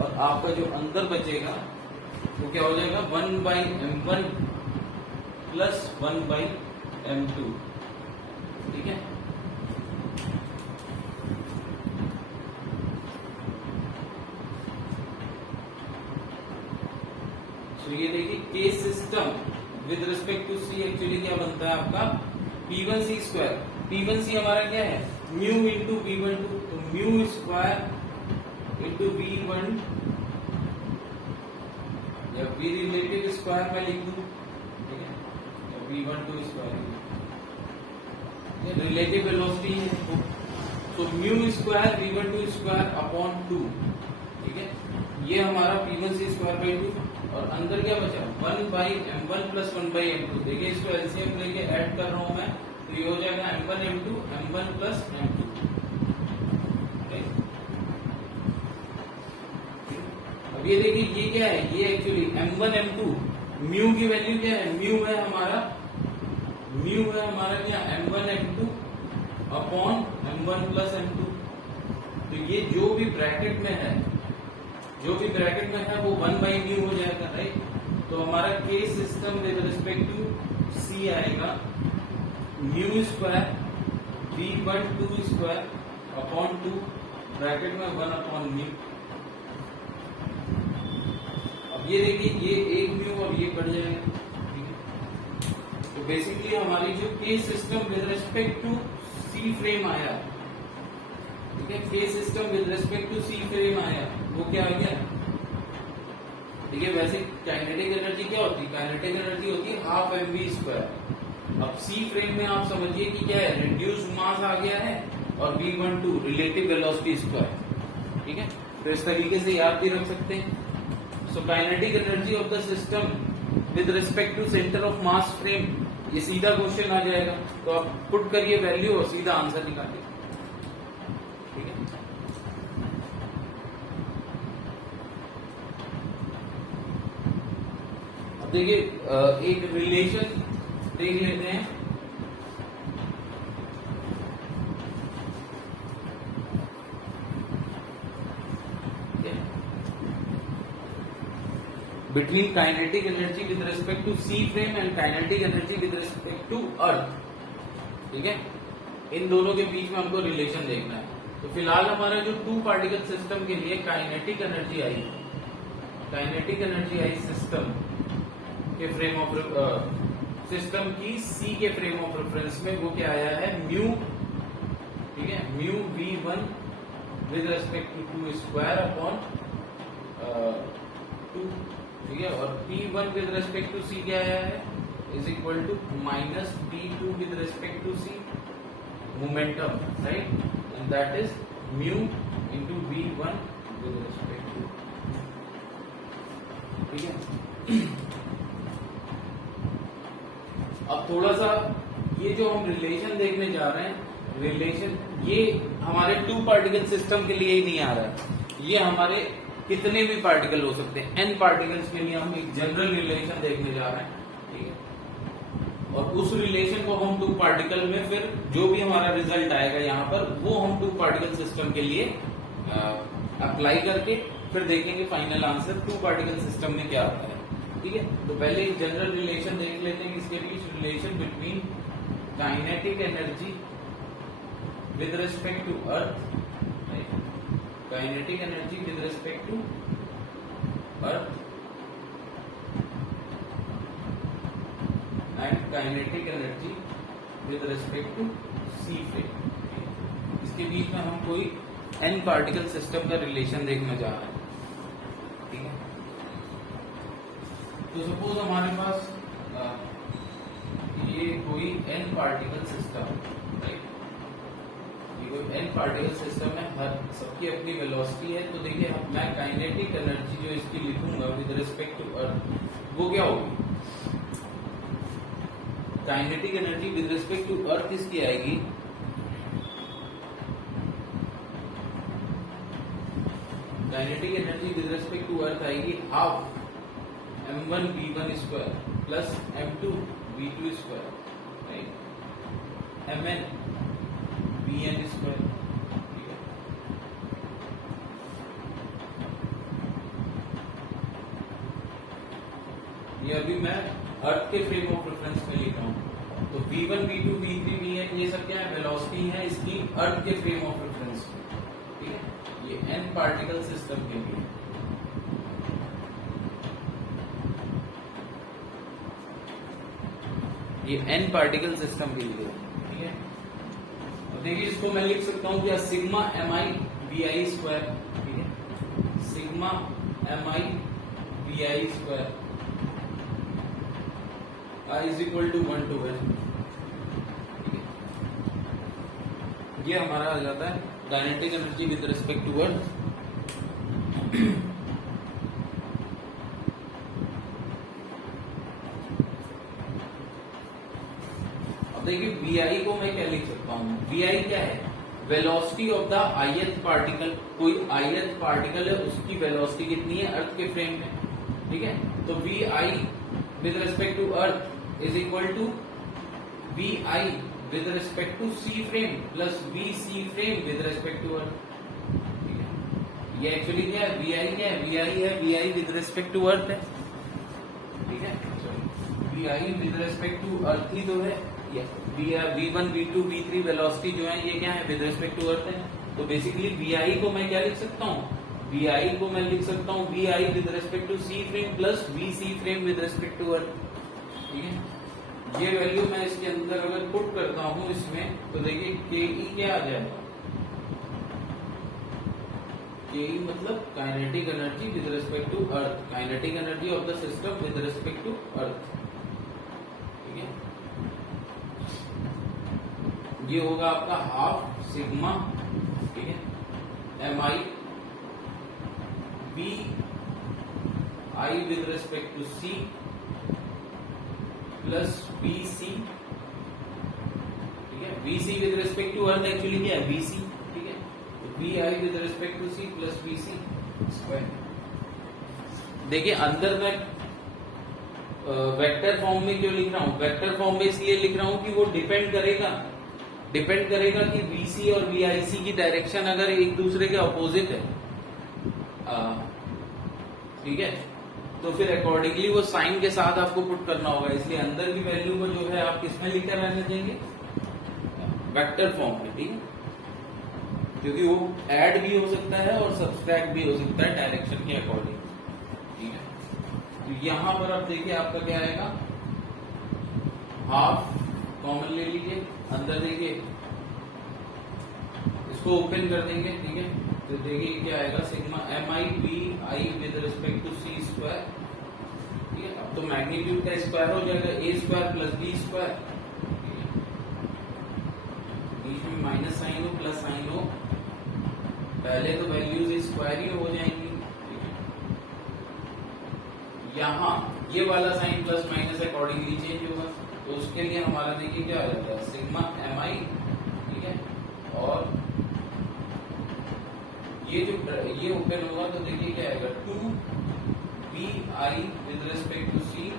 और आपका जो अंदर बचेगा वो क्या हो जाएगा, 1 by m1 plus 1 by m2, ठीक है। तो ये देखिए K system with respect to C actually क्या बनता है आपका, P1C स्क्वायर। P1C हमारा क्या है, म्यू इंटू V12, तो म्यू स्क्वायर इंटू V1 या V रिलेटिव स्क्वायर में लिख दूं, ठीक है, या V12 स्क्वायर, ये रिलेटिव वेलोसिटी है, तो mu square V12 square upon 2, ठीक है। ये हमारा P1C स्क्वायर बाई 2, और अंदर क्या बचा, 1 by m1 plus 1 by m2। देखिए इसको एलसीएम लेके ऐड कर रहा हूं मैं, तो ये हो जाएगा m1 m2 m1 plus m2, अब ये देखिए ये क्या है, ये एक्चुअली m1 m2, म्यू की वैल्यू क्या है, म्यू है हमारा क्या, m1 m2 upon m1 plus m2। तो ये जो भी ब्रैकेट में है वो 1 बाई म्यू हो जाएगा, राइट। तो हमारा के सिस्टम विद रिस्पेक्ट टू सी आएगा mu square V12 square upon 2 bracket में 1 अपॉन म्यू। अब ये देखिए ये एक म्यू अब ये बढ़ जाएगा, ठीक है। तो बेसिकली हमारी जो K system with respect to C frame आया, ठीक है, के system with respect to C frame आया, वो क्या आ गया, देखिए वैसे काइनेटिक एनर्जी क्या होती है, काइनेटिक एनर्जी होती है हाफ mv स्क्वायर। अब सी फ्रेम में आप समझिए कि क्या है, रिड्यूस मास आ गया है और V12 रिलेटिव वेलोसिटी स्क्वायर, ठीक है। तो इस तरीके से याद भी रख सकते हैं। So kinetic energy of the system with respect to centre of mass frame ये सीधा क्वेश्चन आ जाएगा, तो आप पुट करिए वैल्यू और सीधा आंसर निकालिए। ठीक है, अब देखिए एक रिलेशन देख लेते हैं। Between kinetic energy with respect to C frame and kinetic energy with respect to Earth, ठीक है, इन दोनों के बीच में हमको रिलेशन देखना है। तो फिलहाल हमारा जो टू पार्टिकल सिस्टम के लिए काइनेटिक एनर्जी आई सिस्टम के फ्रेम ऑफ सिस्टम की C के फ्रेम ऑफ रेफरेंस में वो क्या आया है, म्यू, ठीक है, mu V1 with respect to 2 square upon 2, ठीक है, और P1 with respect to C क्या आया है, is equal to minus P2 with respect to C momentum, right, and that is mu into V1 with respect to, ठीक है। अब थोड़ा सा ये जो हम रिलेशन देखने जा रहे हैं, रिलेशन ये हमारे टू पार्टिकल सिस्टम के लिए ही नहीं आ रहा है, ये हमारे कितने भी पार्टिकल हो सकते हैं, n पार्टिकल्स के लिए हम एक जनरल रिलेशन देखने जा रहे हैं, ठीक है, और उस रिलेशन को हम टू पार्टिकल में फिर जो भी हमारा रिजल्ट आएगा यहाँ पर वो हम टू पार्टिकल सिस्टम के लिए अप्लाई करके फिर देखेंगे final answer to particle system में क्या होता है, ठीक है। तो पहले एक जनरल रिलेशन देख लेते हैं इसके बीच, relation between kinetic energy with respect to earth, kinetic energy with respect to earth and kinetic energy with respect to C frame, इसके बीच में हम कोई n पार्टिकल सिस्टम का रिलेशन देखने जा रहे हैं, ठीक है। तो सपोज हमारे पास ये कोई n particle system, right, n particle system में हर सबकी अपनी वेलोसिटी है। तो देखिए मैं काइनेटिक एनर्जी जो इसकी लिखूंगा विद रिस्पेक्ट टू अर्थ वो क्या होगी, kinetic energy with respect to earth इसकी आएगी kinetic energy with respect to earth आएगी half m1 v1 square plus m2 v2 square, right, mn vn square, ठीक है। ये अभी मैं अर्थ के फ्रेम ऑफ रेफरेंस में लिख रहा हूं, तो v1 v2 v3 vn ये सब क्या है, वेलोसिटी है इसकी अर्थ के फ्रेम ऑफ रेफरेंस में, ठीक है। ये n पार्टिकल सिस्टम के लिए, ये n पार्टिकल सिस्टम के लिए, ठीक है। देखिए इसको मैं लिख सकता हूं क्या, सिग्मा mi vi स्क्वायर, ठीक है, sigma mi vi square is equal to 1 to 1, ठीक है। ये हमारा आ जाता है kinetic energy with respect to earth. देखिए VI को मैं क्या लिख सकता हूँ, VI क्या है, velocity of the ith particle, कोई ith पार्टिकल है उसकी वेलोसिटी कितनी है अर्थ के फ्रेम में, ठीक है। तो VI with respect to earth is equal to VI with respect to C frame plus VC frame with respect to earth, ठीक है। ये एक्चुअली क्या है, VI क्या है, VI है VI with respect to earth है, ठीक है। VI with respect to earth ही तो है, V1 V2 V3 वेलोसिटी जो है ये क्या है, विद रिस्पेक्ट टू अर्थ है। तो बेसिकली VI को मैं क्या लिख सकता हूँ, VI को मैं लिख सकता हूँ VI with respect to C frame plus VC frame with respect to earth, ठीक है। ये वैल्यू मैं इसके अंदर अगर पुट करता हूँ इसमें, तो देखिए KE क्या आ जाएगा, KE मतलब kinetic energy with respect to earth, kinetic energy of the system with respect to earth, ठीक है। ये होगा आपका हाफ सिग्मा, ठीक है, mi vi with respect to C plus BC, ठीक है। BC with respect to earth actually क्या है, BC, ठीक है। तो BI with respect to C plus BC square. देखिए अंदर मैं वेक्टर फॉर्म में क्यों लिख रहा हूं, वेक्टर फॉर्म में इसलिए लिख रहा हूं कि वो डिपेंड करेगा कि BC और BIC की डायरेक्शन अगर एक दूसरे के अपोजिट है, ठीक है, तो फिर अकॉर्डिंगली वो साइन के साथ आपको पुट करना होगा। इसलिए अंदर की वैल्यू को जो है आप किसमें लिखकर रहने देंगे, वेक्टर फॉर्म में, ठीक है, क्योंकि वो ऐड भी हो सकता है और सब्सट्रैक्ट भी हो सकता है डायरेक्शन के अकॉर्डिंग, ठीक है। तो यहां पर आप देखिए आपका क्या आएगा, हाफ कॉमन ले लीजिए, अंदर देखिए इसको ओपन कर देंगे, ठीक है। तो देखिए क्या आएगा, sigma MI BI with respect to C square, ठीक है। अब तो मैग्नीट्यूड का स्क्वायर हो जाएगा, A square plus B square, बीच में माइनस साइन हो प्लस साइन हो, पहले तो वैल्यूज स्क्वायर ही हो जाएंगी, ठीक है। यहाँ ये वाला sign plus minus accordingly change होगा, तो उसके लिए हमारा देखिए क्या आ जाता है, सिग्मा MI, ठीक है, और ये ओपन होगा तो देखिए क्या आएगा, 2BI with respect to C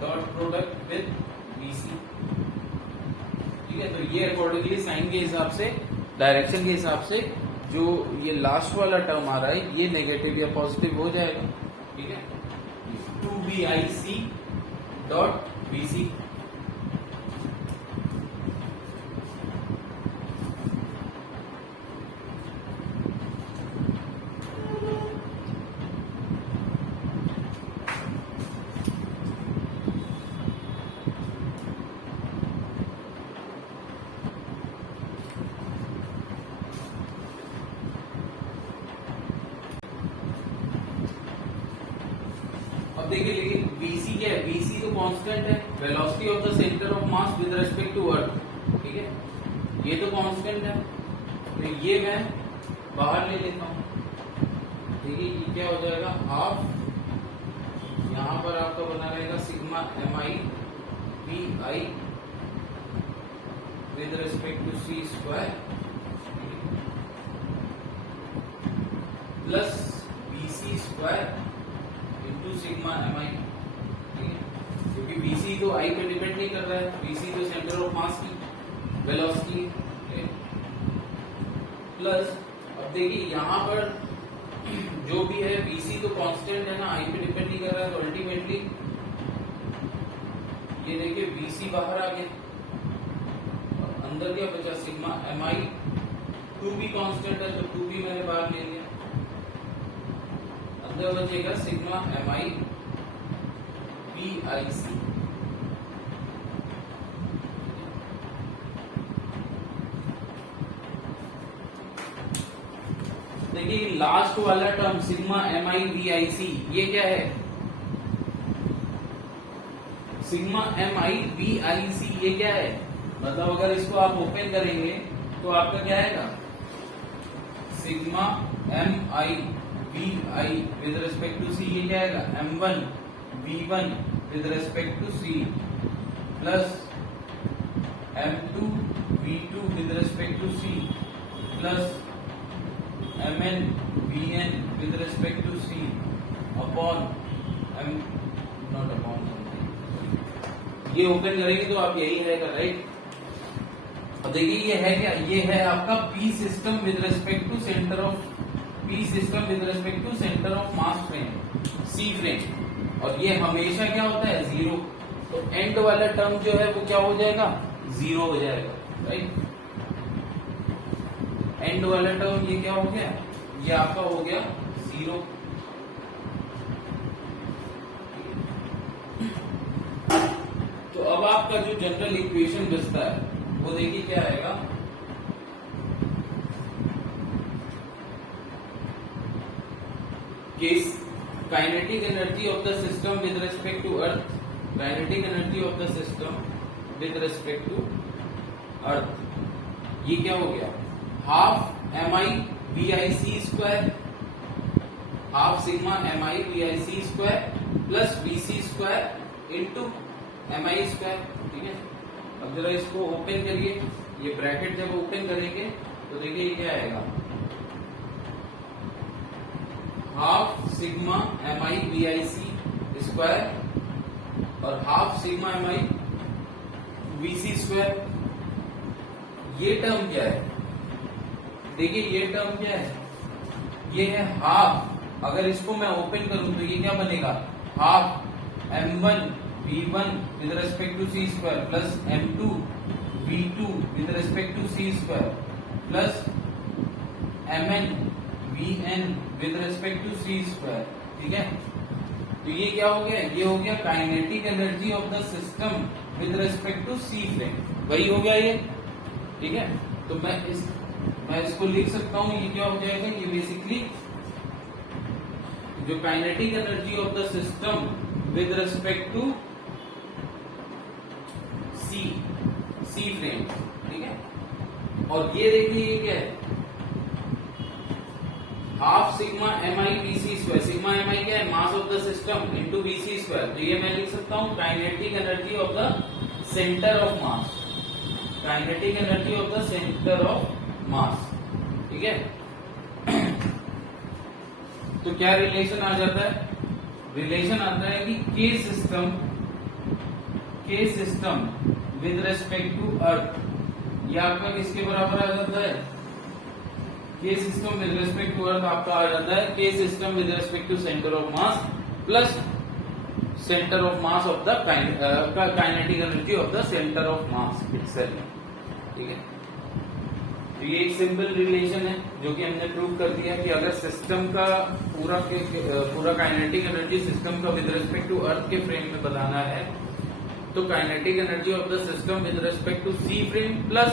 dot product with BC, ठीक है। तो ये अकॉर्डिंगली साइन के हिसाब से, डायरेक्शन के हिसाब से जो ये लास्ट वाला टर्म आ रहा है ये नेगेटिव या पॉजिटिव हो जाएगा, ठीक है। 2BIC डॉट BC, देखिए लेकिन BC क्या है, BC तो कांस्टेंट है, velocity of the centre of mass with respect to earth, ठीक है, ये तो कांस्टेंट है, तो ये मैं बाहर ले लेता हूं, देखिए ये क्या हो जाएगा, हाफ, यहां पर आपका बना रहेगा sigma MI BI with respect to C square plus BC square into sigma MI, ठीक है, क्योंकि BC तो I पे डिपेंड नहीं कर रहा है, BC तो सेंटर ऑफ मास की वेलोसिटी, प्लस अब देखिए यहाँ पर जो भी है BC तो कांस्टेंट है ना, I पे डिपेंड नहीं कर रहा है, तो अल्टीमेटली ये देखिए BC बाहर आ गया और अंदर क्या बचा, सिग्मा MI, 2 भी कांस्टेंट है तो 2 भी मैंने बाहर ले लिया, अंदर बचेगा सिग्मा MI BIC, देखिए लास्ट वाला टर्म सिग्मा MI BIC ये क्या है, सिग्मा MI BIC ये क्या है, मतलब अगर इसको आप ओपन करेंगे तो आपका क्या आएगा, sigma MI BI with respect to C, ये क्या आएगा, M1 V1 with respect to C plus M2 V2 with respect to C plus MN VN with respect to C upon M not upon, ये open करेंगे तो आप यही रहेगा, right. अब देखिए ये है क्या, ये है आपका P system with respect to centre of, P system with respect to centre of mass frame, C frame, और ये हमेशा क्या होता है, जीरो, तो एंड वाला टर्म जो है वो क्या हो जाएगा, जीरो हो जाएगा, राइट। एंड वाला टर्म ये क्या हो गया, ये आपका हो गया जीरो, तो अब आपका जो जनरल इक्वेशन बचता है वो देखिए क्या आएगा, case kinetic energy of the system with respect to earth, kinetic energy of the system with respect to earth, ये क्या हो गया, half MI BIC square, half sigma MI BIC square plus BC square into mi square, ठीक है। अब जरा इसको open करिए, ये ब्रैकेट जब ओपन करेंगे तो देखिए ये क्या आएगा, half sigma mi vic square और half sigma mi vc square. ये टर्म क्या है, देखिए ये टर्म क्या है, ये है हाफ। अगर इसको मैं ओपन करूं तो ये क्या बनेगा, half m1 v1 with respect to c square plus m2 v2 with respect to c square plus mn vn with respect to c square, ठीक है। तो ये क्या हो गया, ये हो गया kinetic energy of the system with respect to c frame, वही हो गया ये, ठीक है। तो मैं इसको लिख सकता हूं, ये क्या हो जाएगा, ये बेसिकली जो kinetic energy of the system with respect to C frame, ठीक है। और ये देखिए ये क्या है, half sigma mi vc square. Sigma mi क्या है, mass of the system into vc square. तो ये मैं लिख सकता हूं kinetic energy of the centre of mass, kinetic energy of the centre of mass, ठीक है। तो क्या रिलेशन आ जाता है, रिलेशन आता है कि के system with respect to earth, ये आपका किसके बराबर आ जाता है, के system with respect to earth आपका आ जाता है के system with respect to centre of mass plus centre of mass of the kinetic energy of the centre of mass itself, ठीक है। तो ये एक सिंपल रिलेशन है जो कि हमने प्रूव कर दिया कि अगर सिस्टम का पूरा काइनेटिक एनर्जी सिस्टम का विद रिस्पेक्ट टू अर्थ के फ्रेम में बताना है तो kinetic energy of the system with respect to C frame plus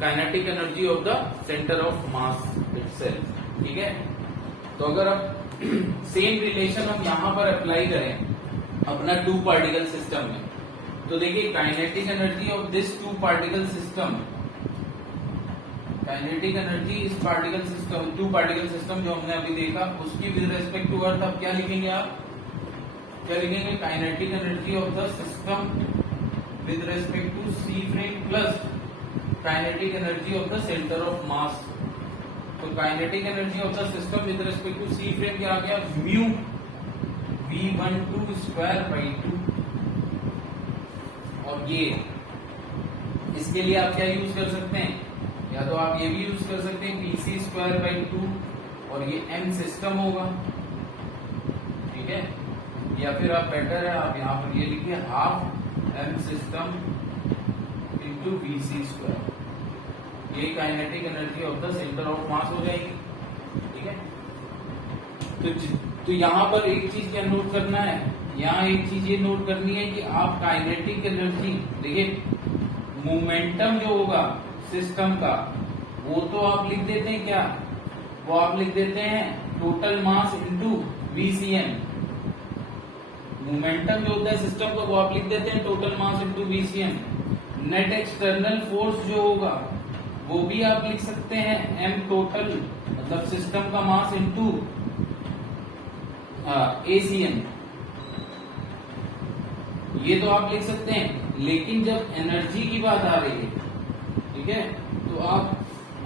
kinetic energy of the centre of mass itself, ठीक है। तो अगर अब सेम रिलेशन हम यहां पर अप्लाई करें अपना टू पार्टिकल सिस्टम में, तो देखिए kinetic energy of this two particle system, kinetic energy इस particle system, two particle system जो हमने अभी देखा उसकी विद रेस्पेक्ट टू अर्थ, अब क्या लिखेंगे आप, क्या लिखेंगे, kinetic energy of the system with respect to C frame plus kinetic energy of the centre of mass. तो kinetic energy of the system with respect to C frame क्या आ गया, म्यू v12 स्क्वायर बाई 2। और ये इसके लिए आप क्या यूज कर सकते हैं, या तो आप ये भी यूज कर सकते हैं pc स्क्वायर बाई 2 और ये m सिस्टम होगा, ठीक है। या फिर आप बेटर है आप यहाँ पर ये लिखिए half m system into vc square, ये kinetic energy of the centre of mass हो जाएगी, ठीक है। तो यहाँ पर एक चीज क्या नोट करना है, यहाँ एक चीज ये नोट करनी है कि आप काइनेटिक एनर्जी, देखिए मोमेंटम जो होगा सिस्टम का वो तो आप लिख देते हैं क्या, वो आप लिख देते हैं total mass into VCM। Momentum जो होता है सिस्टम का वो आप लिख देते हैं total mass into VCM। Net external force जो होगा वो भी आप लिख सकते हैं m टोटल, मतलब सिस्टम का मास इनटू ACM, ये तो आप लिख सकते हैं। लेकिन जब एनर्जी की बात आ रही है, ठीक है, तो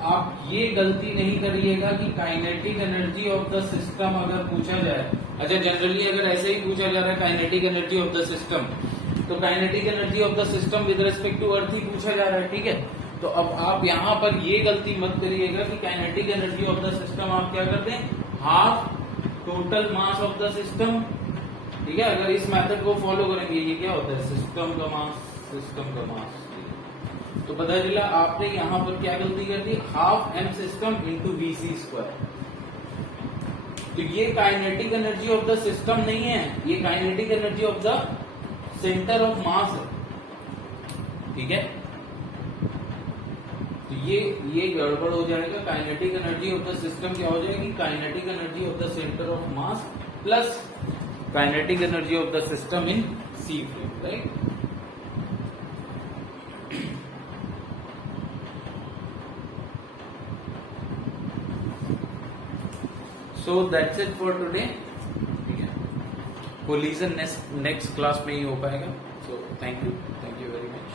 आप ये गलती नहीं करिएगा कि kinetic energy of the system अगर पूछा जाए, अच्छा जनरली अगर ऐसे ही पूछा जा रहा है kinetic energy of the system, तो kinetic energy of the system with respect to earth ही पूछा जा रहा है, ठीक है। तो अब आप यहाँ पर ये गलती मत करिएगा कि kinetic energy of the system आप क्या करते हैं, half total mass of the system, ठीक है। अगर इस मेथड को फॉलो करेंगे ये क्या होता है, सिस्टम का मास, तो पता चला आपने यहाँ पर क्या गलती कर दी, half m system into VC square. तो ये kinetic energy of the system नहीं है, ये kinetic energy of the centre of mass है, ठीक है। तो ये गड़बड़ हो जाएगा, kinetic energy of the system क्या हो जाएगी, kinetic energy of the centre of mass plus kinetic energy of the system in C frame, right. So that's it for today. Collision next class में ही हो पाएगा. So thank you very much.